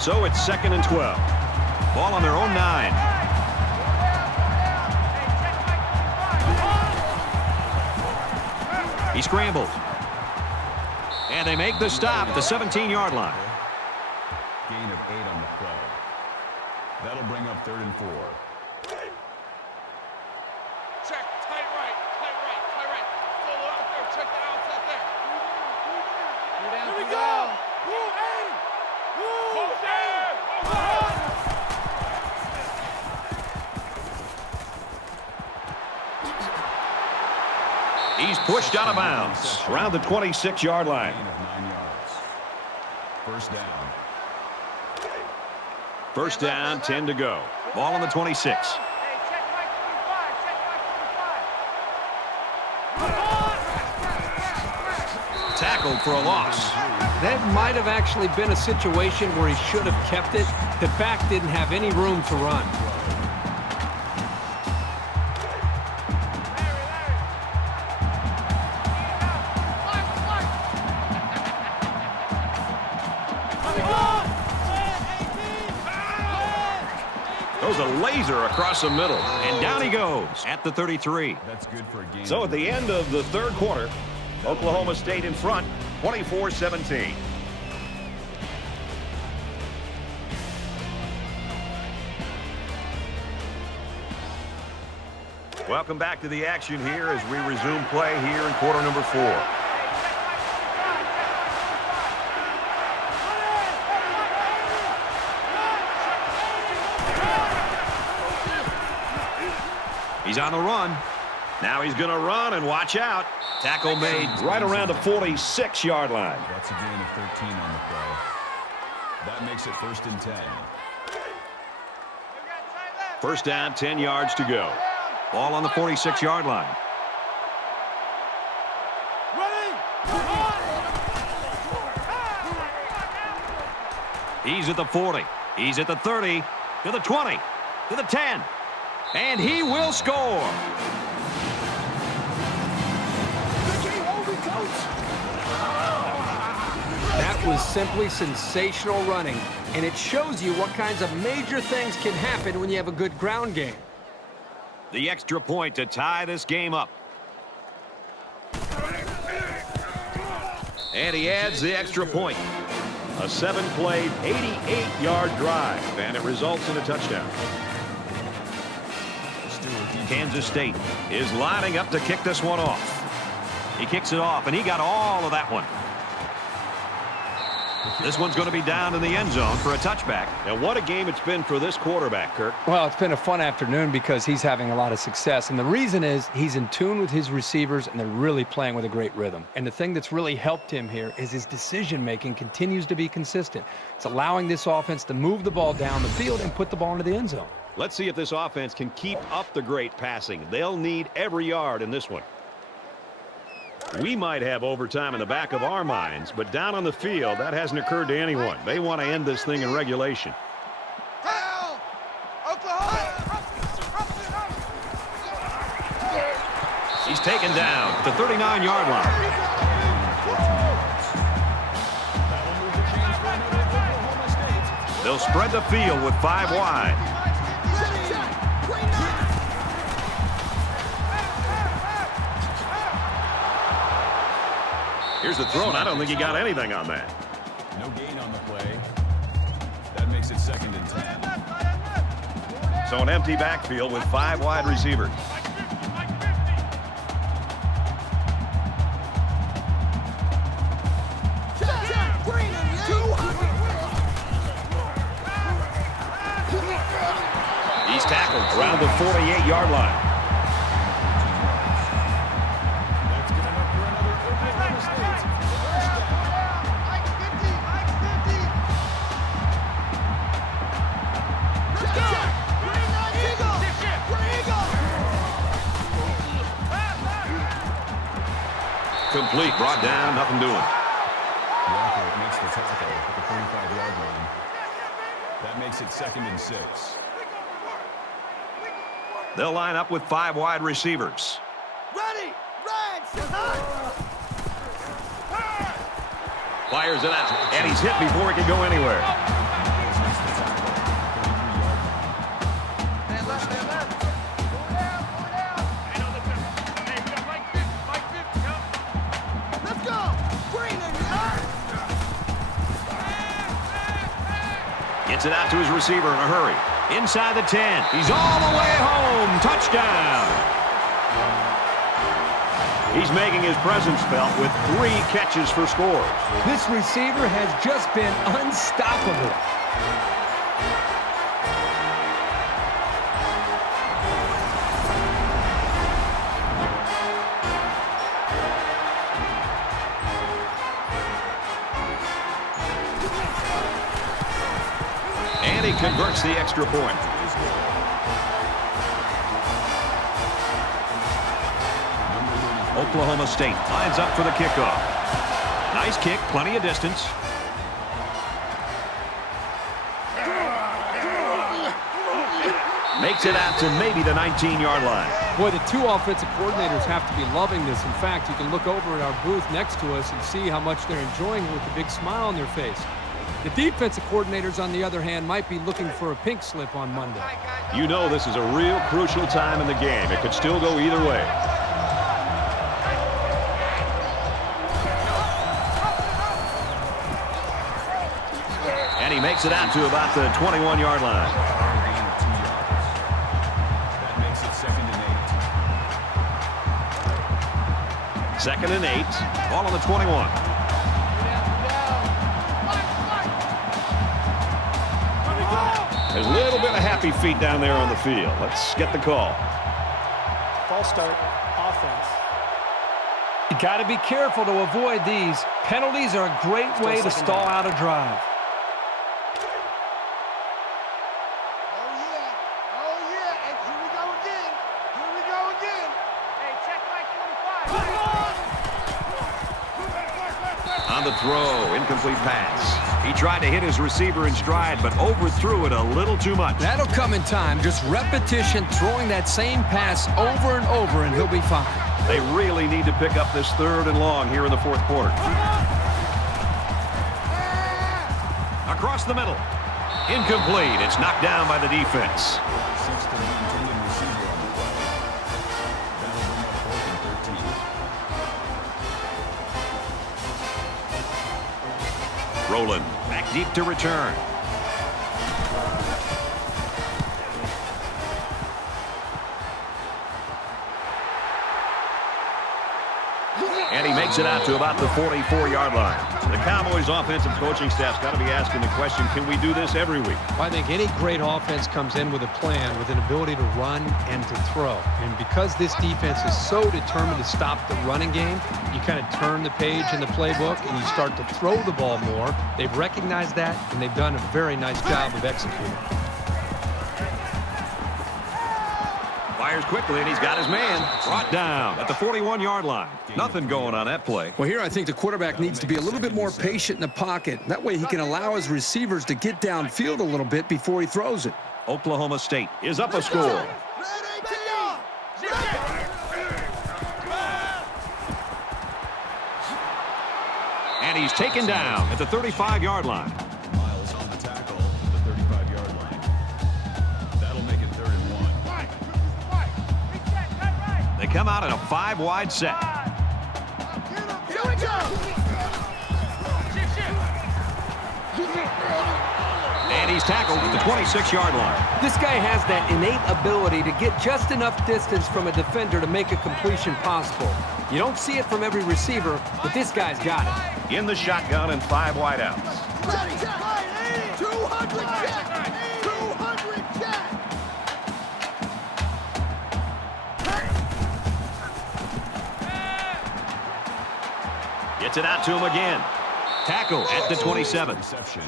So it's 2nd and 12. Ball on their own 9. He scrambled. And they make the stop at the 17-yard line. Gain of 8 on the play. That'll bring up 3rd and 4. Check, tight right. Full out there, check the outs out there. Here we go. Woo, Aiden. Woo, He's pushed out of bounds around the 26-yard line. Gain of 9 yards. First down. First down, 10 to go. Ball on the 26. Tackled for a loss. That might have actually been a situation where he should have kept it. The back didn't have any room to run. throws a laser across the middle. And down he goes at the 33. That's good for a game. So at the end of the third quarter, Oklahoma State in front, 24-17. Welcome back to the action here as we resume play here in quarter number 4. He's on the run. Now he's going to run and watch out. Tackle made right around the 46-yard line. That's a gain of 13 on the play. That makes it 1st and 10. First down, 10 yards to go. Ball on the 46-yard line. He's at the 40. He's at the 30. To the 20. To the 10. And he will score. That was simply sensational running, and it shows you what kinds of major things can happen when you have a good ground game. The extra point to tie this game up. And he adds the extra point. A 7-play, 88-yard drive, and it results in a touchdown. Kansas State is lining up to kick this one off. He kicks it off, and he got all of that one. This one's going to be down in the end zone for a touchback. And what a game it's been for this quarterback, Kirk. Well, it's been a fun afternoon because he's having a lot of success. And the reason is he's in tune with his receivers, and they're really playing with a great rhythm. And the thing that's really helped him here is his decision-making continues to be consistent. It's allowing this offense to move the ball down the field and put the ball into the end zone. Let's see if this offense can keep up the great passing. They'll need every yard in this one. We might have overtime in the back of our minds, but down on the field, that hasn't occurred to anyone. They want to end this thing in regulation. He's taken down at the 39-yard line. They'll spread the field with 5 wide. Here's the throw, and I don't think he got anything on that. No gain on the play. That makes it 2nd and 10. So an empty backfield with 5 wide receivers. He's tackled around the 48-yard line. Complete, brought down, nothing doing. Walker makes the tackle at the 45-yard line. That makes it 2nd and 6. They'll line up with 5 wide receivers. Ready, Fires it out, and he's hit before he can go anywhere. Gets it out to his receiver in a hurry. Inside the 10. He's all the way home. Touchdown. He's making his presence felt with 3 catches for scores. This receiver has just been unstoppable. And he converts the extra point. Oklahoma State lines up for the kickoff. Nice kick, plenty of distance. Makes it out to maybe the 19-yard line. Boy, the 2 offensive coordinators have to be loving this. In fact, you can look over at our booth next to us and see how much they're enjoying it with a big smile on their face. The defensive coordinators, on the other hand, might be looking for a pink slip on Monday. You know this is a real crucial time in the game. It could still go either way. And he makes it out to about the 21-yard line. That makes it 2nd and 8. 2nd and 8. Ball on the 21. There's a little bit of happy feet down there on the field. Let's get the call. False start, offense. You got to be careful to avoid these. Penalties are a great way to stall out a drive. On the throw, incomplete pass. He tried to hit his receiver in stride, but overthrew it a little too much. That'll come in time. Just repetition, throwing that same pass over and over, and he'll be fine. They really need to pick up this 3rd and long here in the 4th quarter. Across the middle. Incomplete. It's knocked down by the defense. Roland back deep to return. And he makes it out to about the 44-yard line. The Cowboys' offensive coaching staff's got to be asking the question, can we do this every week? I think any great offense comes in with a plan, with an ability to run and to throw. And because this defense is so determined to stop the running game, you kind of turn the page in the playbook and you start to throw the ball more. They've recognized that, and they've done a very nice job of executing. Fires quickly, and he's got his man brought down at the 41-yard line. Nothing going on that play. Well, here I think the quarterback needs to be a little bit more patient in the pocket. That way he can allow his receivers to get downfield a little bit before he throws it. Oklahoma State is up a score. And he's taken down at the 35-yard line. Miles on the tackle at the 35-yard line. That'll make it 3rd and 1. They come out in a 5-wide set. Here we go! And he's tackled at the 26-yard line. This guy has that innate ability to get just enough distance from a defender to make a completion possible. You don't see it from every receiver, but this guy's got it. In the shotgun and 5 wideouts. 200 check! 200 check! Gets it out to him again. Tackle at the 27. Reception.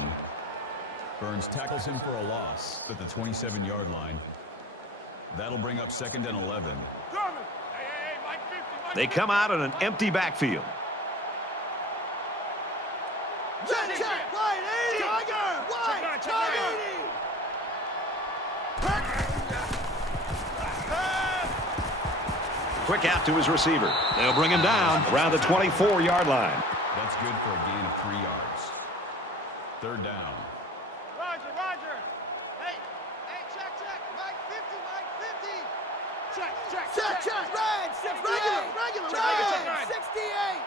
Burns tackles him for a loss at the 27-yard line. That'll bring up 2nd and 11. They come out in an empty backfield. Check! Wide 80! Tiger! Wide! Tiger! Quick out to his receiver. They'll bring him down around the 24-yard line. That's good for a gain of 3 yards. 3rd down. Roger! Hey, check! Mike 50! Check! Red! 68! Regular! Red! 68!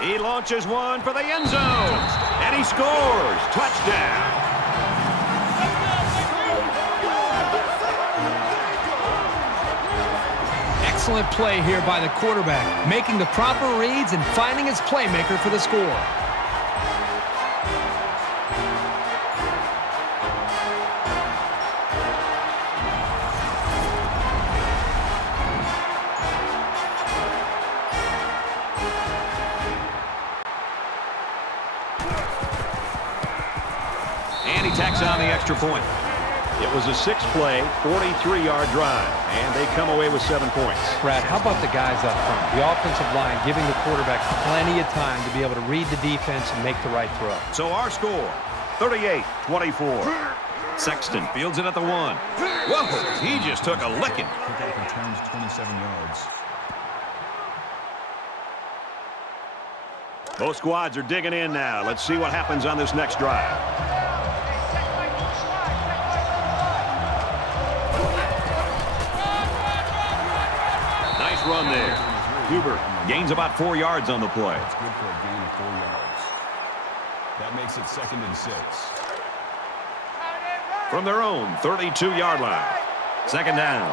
He launches one for the end zone. And he scores. Touchdown. Excellent play here by the quarterback, making the proper reads and finding his playmaker for the score. And he tacks on the extra point. It was a 6-play, 43-yard drive, and they come away with 7 points. Brad, how about the guys up front? The offensive line giving the quarterback plenty of time to be able to read the defense and make the right throw. So our score, 38-24. Sexton fields it at the 1. Whoa, he just took a licking. Pickup returns 27 yards. Both squads are digging in now. Let's see what happens on this next drive. Nice run there. Huber gains about 4 yards on the play. That's good for a gain of 4 yards. That makes it 2nd and 6. From their own 32-yard line. 2nd down.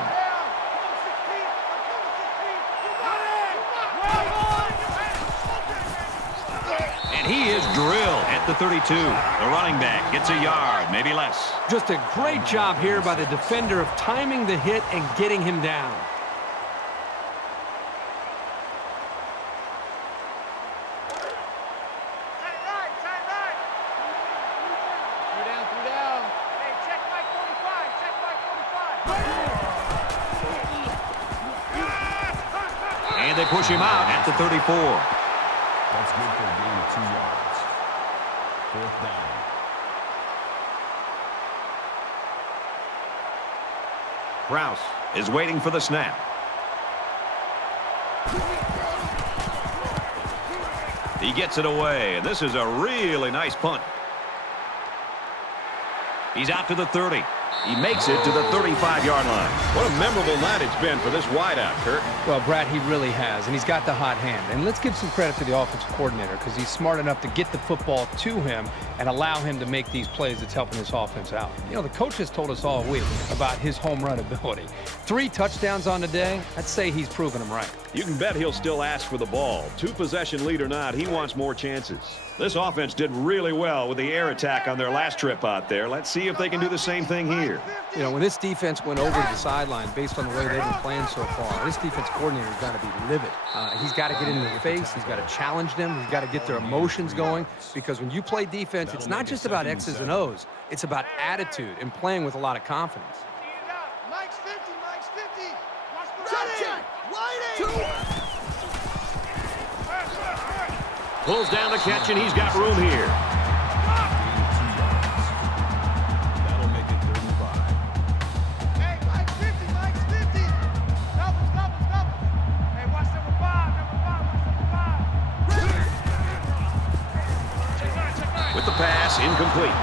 And he is drilled at the 32. The running back gets a yard, maybe less. Just a great job here by the defender of timing the hit and getting him down. And they push him out at the 34. That's good for a gain of 2 yards. 4th down. Rouse is waiting for the snap. He gets it away, and this is a really nice punt. He's out to the 30. He makes it to the 35-yard line. What a memorable night it's been for this wideout, Kurt. Well, Brad, he really has, and he's got the hot hand. And let's give some credit to the offensive coordinator because he's smart enough to get the football to him and allow him to make these plays that's helping this offense out. You know, the coach has told us all week about his home run ability. 3 touchdowns on the day, I'd say he's proven them right. You can bet he'll still ask for the ball. 2-possession lead or not, he wants more chances. This offense did really well with the air attack on their last trip out there. Let's see if they can do the same thing here. You know, when this defense went over to the sideline based on the way they've been playing so far, this defense coordinator's got to be livid. He's got to get in their face. He's got to challenge them. He's got to get their emotions going because when you play defense, it's not just about X's and O's. It's about attitude and playing with a lot of confidence. Mike's 50, Mike's 50. Watch the Check. Waiting. Pulls down the catch, and he's got room here. That'll make it 35. Hey, Mike's 50, Mike's 50. Double. Hey, watch number 5, watch number 5. With the pass, incomplete.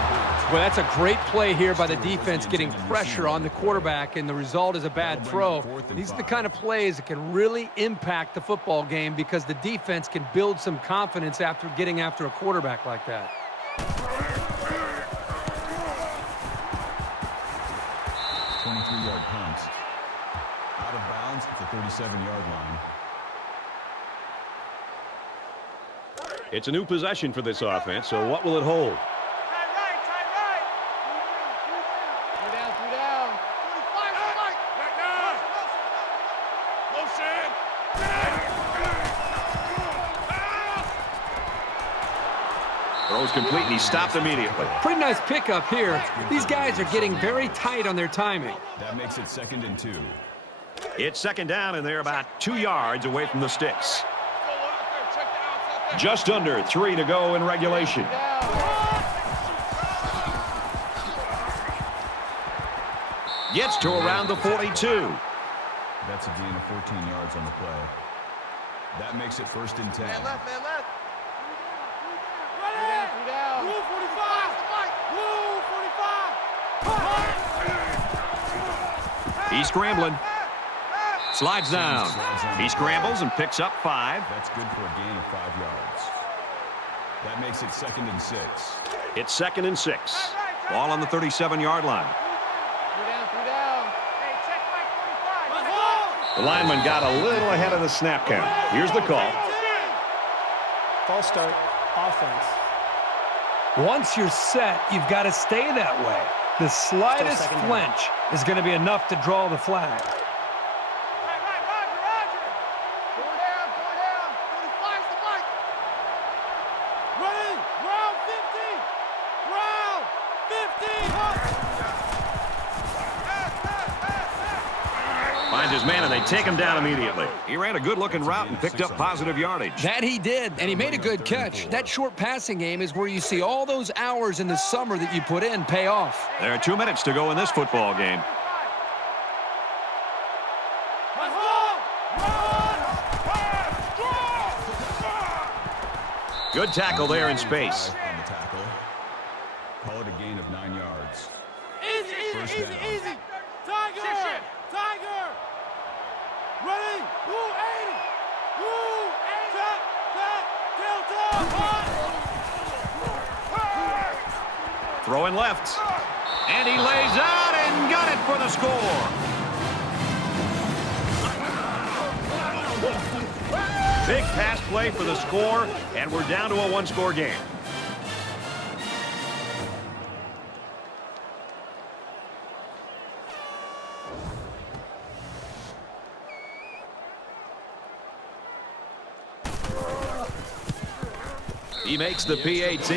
Well, that's a great play here by the defense getting pressure on the quarterback, and the result is a bad throw. These are the kind of plays that can really impact the football game because the defense can build some confidence after getting after a quarterback like that. 23-yard punt. Out of bounds at the 37-yard line. It's a new possession for this offense, so what will it hold? Throws complete, and he stopped immediately. Pretty nice pickup here. These guys are getting very tight on their timing. That makes it 2nd and 2. It's 2nd down, and they're about 2 yards away from the sticks. Just under 3 to go in regulation. Gets to around the 42. That's a gain of 14 yards on the play. That makes it 1st and 10. Man left. Blue 45. Blue 45. He's scrambling. Slides down. He scrambles and picks up 5. That's good for a gain of 5 yards. That makes it 2nd and 6. It's 2nd and 6. Ball on the 37-yard line. The lineman got a little ahead of the snap count. Here's the call. False start, offense. Once you're set, you've got to stay that way. The slightest flinch is going to be enough to draw the flag. Right, Roger. Go down. 45's the mic. Ready, round 50. Finds his man, and they take him down immediately. He ran a good-looking route and picked up positive yardage. That he did, and he made a good catch. That short passing game is where you see all those hours in the summer that you put in pay off. There are 2 minutes to go in this football game. Good tackle there in space. On the tackle. Call it a gain of 9 yards. Easy, First easy, down. easy, easy. Tiger! Tiger! Ready? Woo, 80! Woo, 80! Tap, tap, delta, hot! Throwing left. And he lays out and got it for the score. Big pass play for the score, and we're down to a one-score game. He makes the PAT.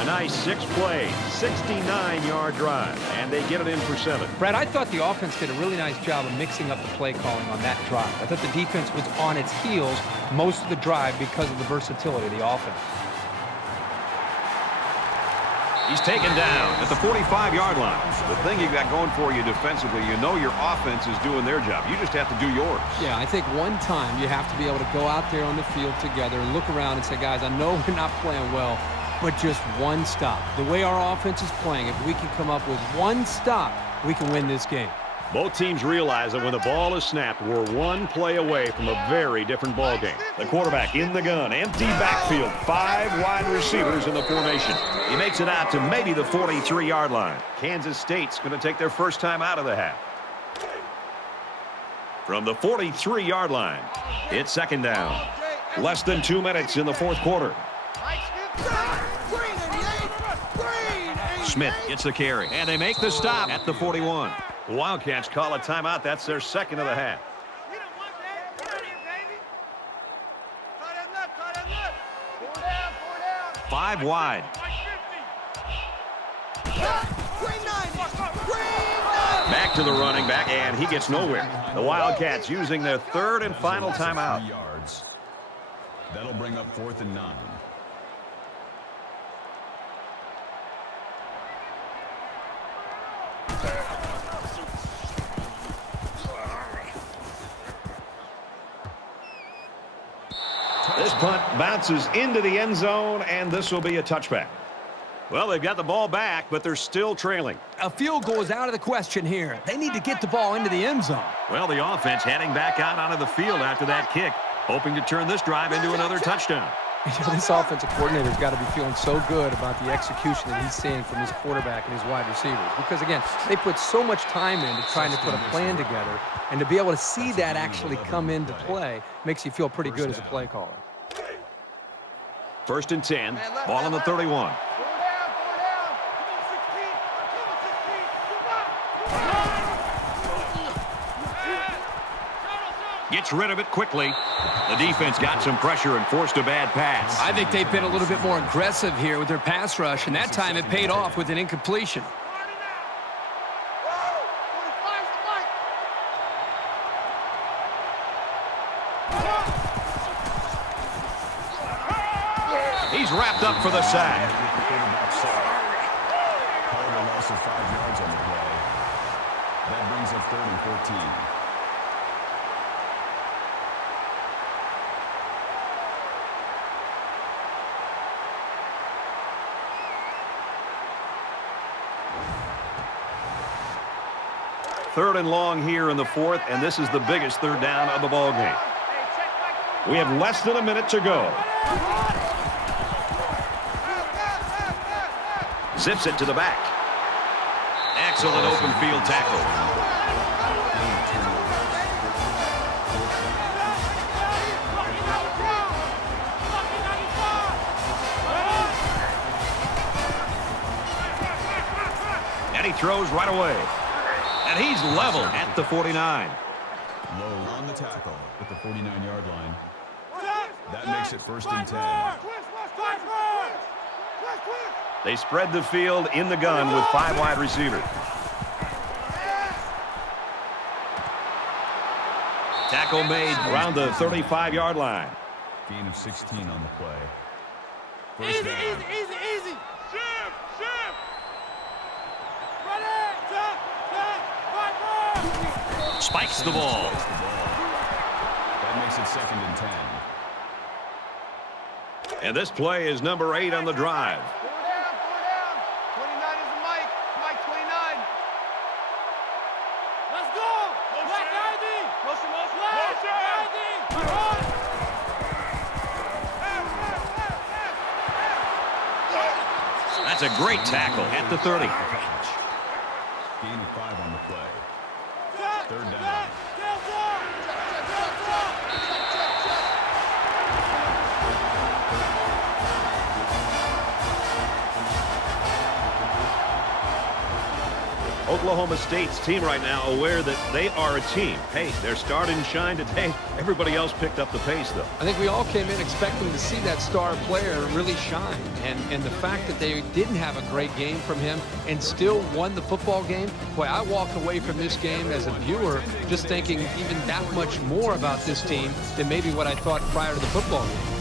A nice 6-play, 69-yard drive, and they get it in for 7. Brad, I thought the offense did a really nice job of mixing up the play calling on that drive. I thought the defense was on its heels most of the drive because of the versatility of the offense. He's taken down at the 45-yard line. The thing you got going for you defensively, you know your offense is doing their job. You just have to do yours. Yeah, I think one time you have to be able to go out there on the field together and look around and say, guys, I know we're not playing well, but just one stop. The way our offense is playing, if we can come up with one stop, we can win this game. Both teams realize that when the ball is snapped, we're one play away from a very different ball game. The quarterback in the gun, empty backfield, 5 wide receivers in the formation. He makes it out to maybe the 43-yard line. Kansas State's going to take their first time out of the half. From the 43-yard line, it's second down. Less than 2 minutes in the fourth quarter. Smith gets the carry, and they make the stop at the 41. Wildcats call a timeout. That's their second of the half. 5 wide. Back to the running back, and he gets nowhere. The Wildcats using their third and final timeout. Yards. That'll bring up 4th and 9. This punt bounces into the end zone, and this will be a touchback. Well, they've got the ball back, but they're still trailing. A field goal is out of the question here. They need to get the ball into the end zone. Well, the offense heading back out onto the field after that kick, hoping to turn this drive into another touchdown. This offensive coordinator's got to be feeling so good about the execution that he's seeing from his quarterback and his wide receivers. Because, again, they put so much time into trying to put a plan together, and to be able to see that actually come into play makes you feel pretty good as a play caller. 1st and 10, ball on the 31. Gets rid of it quickly. The defense got some pressure and forced a bad pass. I think they've been a little bit more aggressive here with their pass rush, and that time it paid off with an incompletion. He's wrapped up for the sack. Called a loss of 5 yards on the play. That brings up 3rd and 14. Third and long here in the 4th, and this is the biggest third down of the ball game. We have less than a minute to go. Zips it to the back. Excellent open field tackle. And he throws right away. And he's level at the 49. Low on the tackle at the 49-yard line. That makes it 1st and 10. They spread the field in the gun with 5 wide receivers. Tackle made around the 35-yard line. Gain of 16 on the play. Easy, easy, easy, easy. Ship, ship. Ready, set, Viper. Spikes the ball. That makes it 2nd and 10. And this play is number 8 on the drive. 29 is the Mike. Mike 29. Let's go. Black ID. Motion. Black ID. Come on. That's a great tackle at the 30. Gain of 5 on the play. Third down. Oklahoma State's team right now aware that they are a team. Hey, their star didn't shine today. Everybody else picked up the pace, though. I think we all came in expecting to see that star player really shine. And the fact that they didn't have a great game from him and still won the football game, boy, I walk away from this game as a viewer just thinking even that much more about this team than maybe what I thought prior to the football game.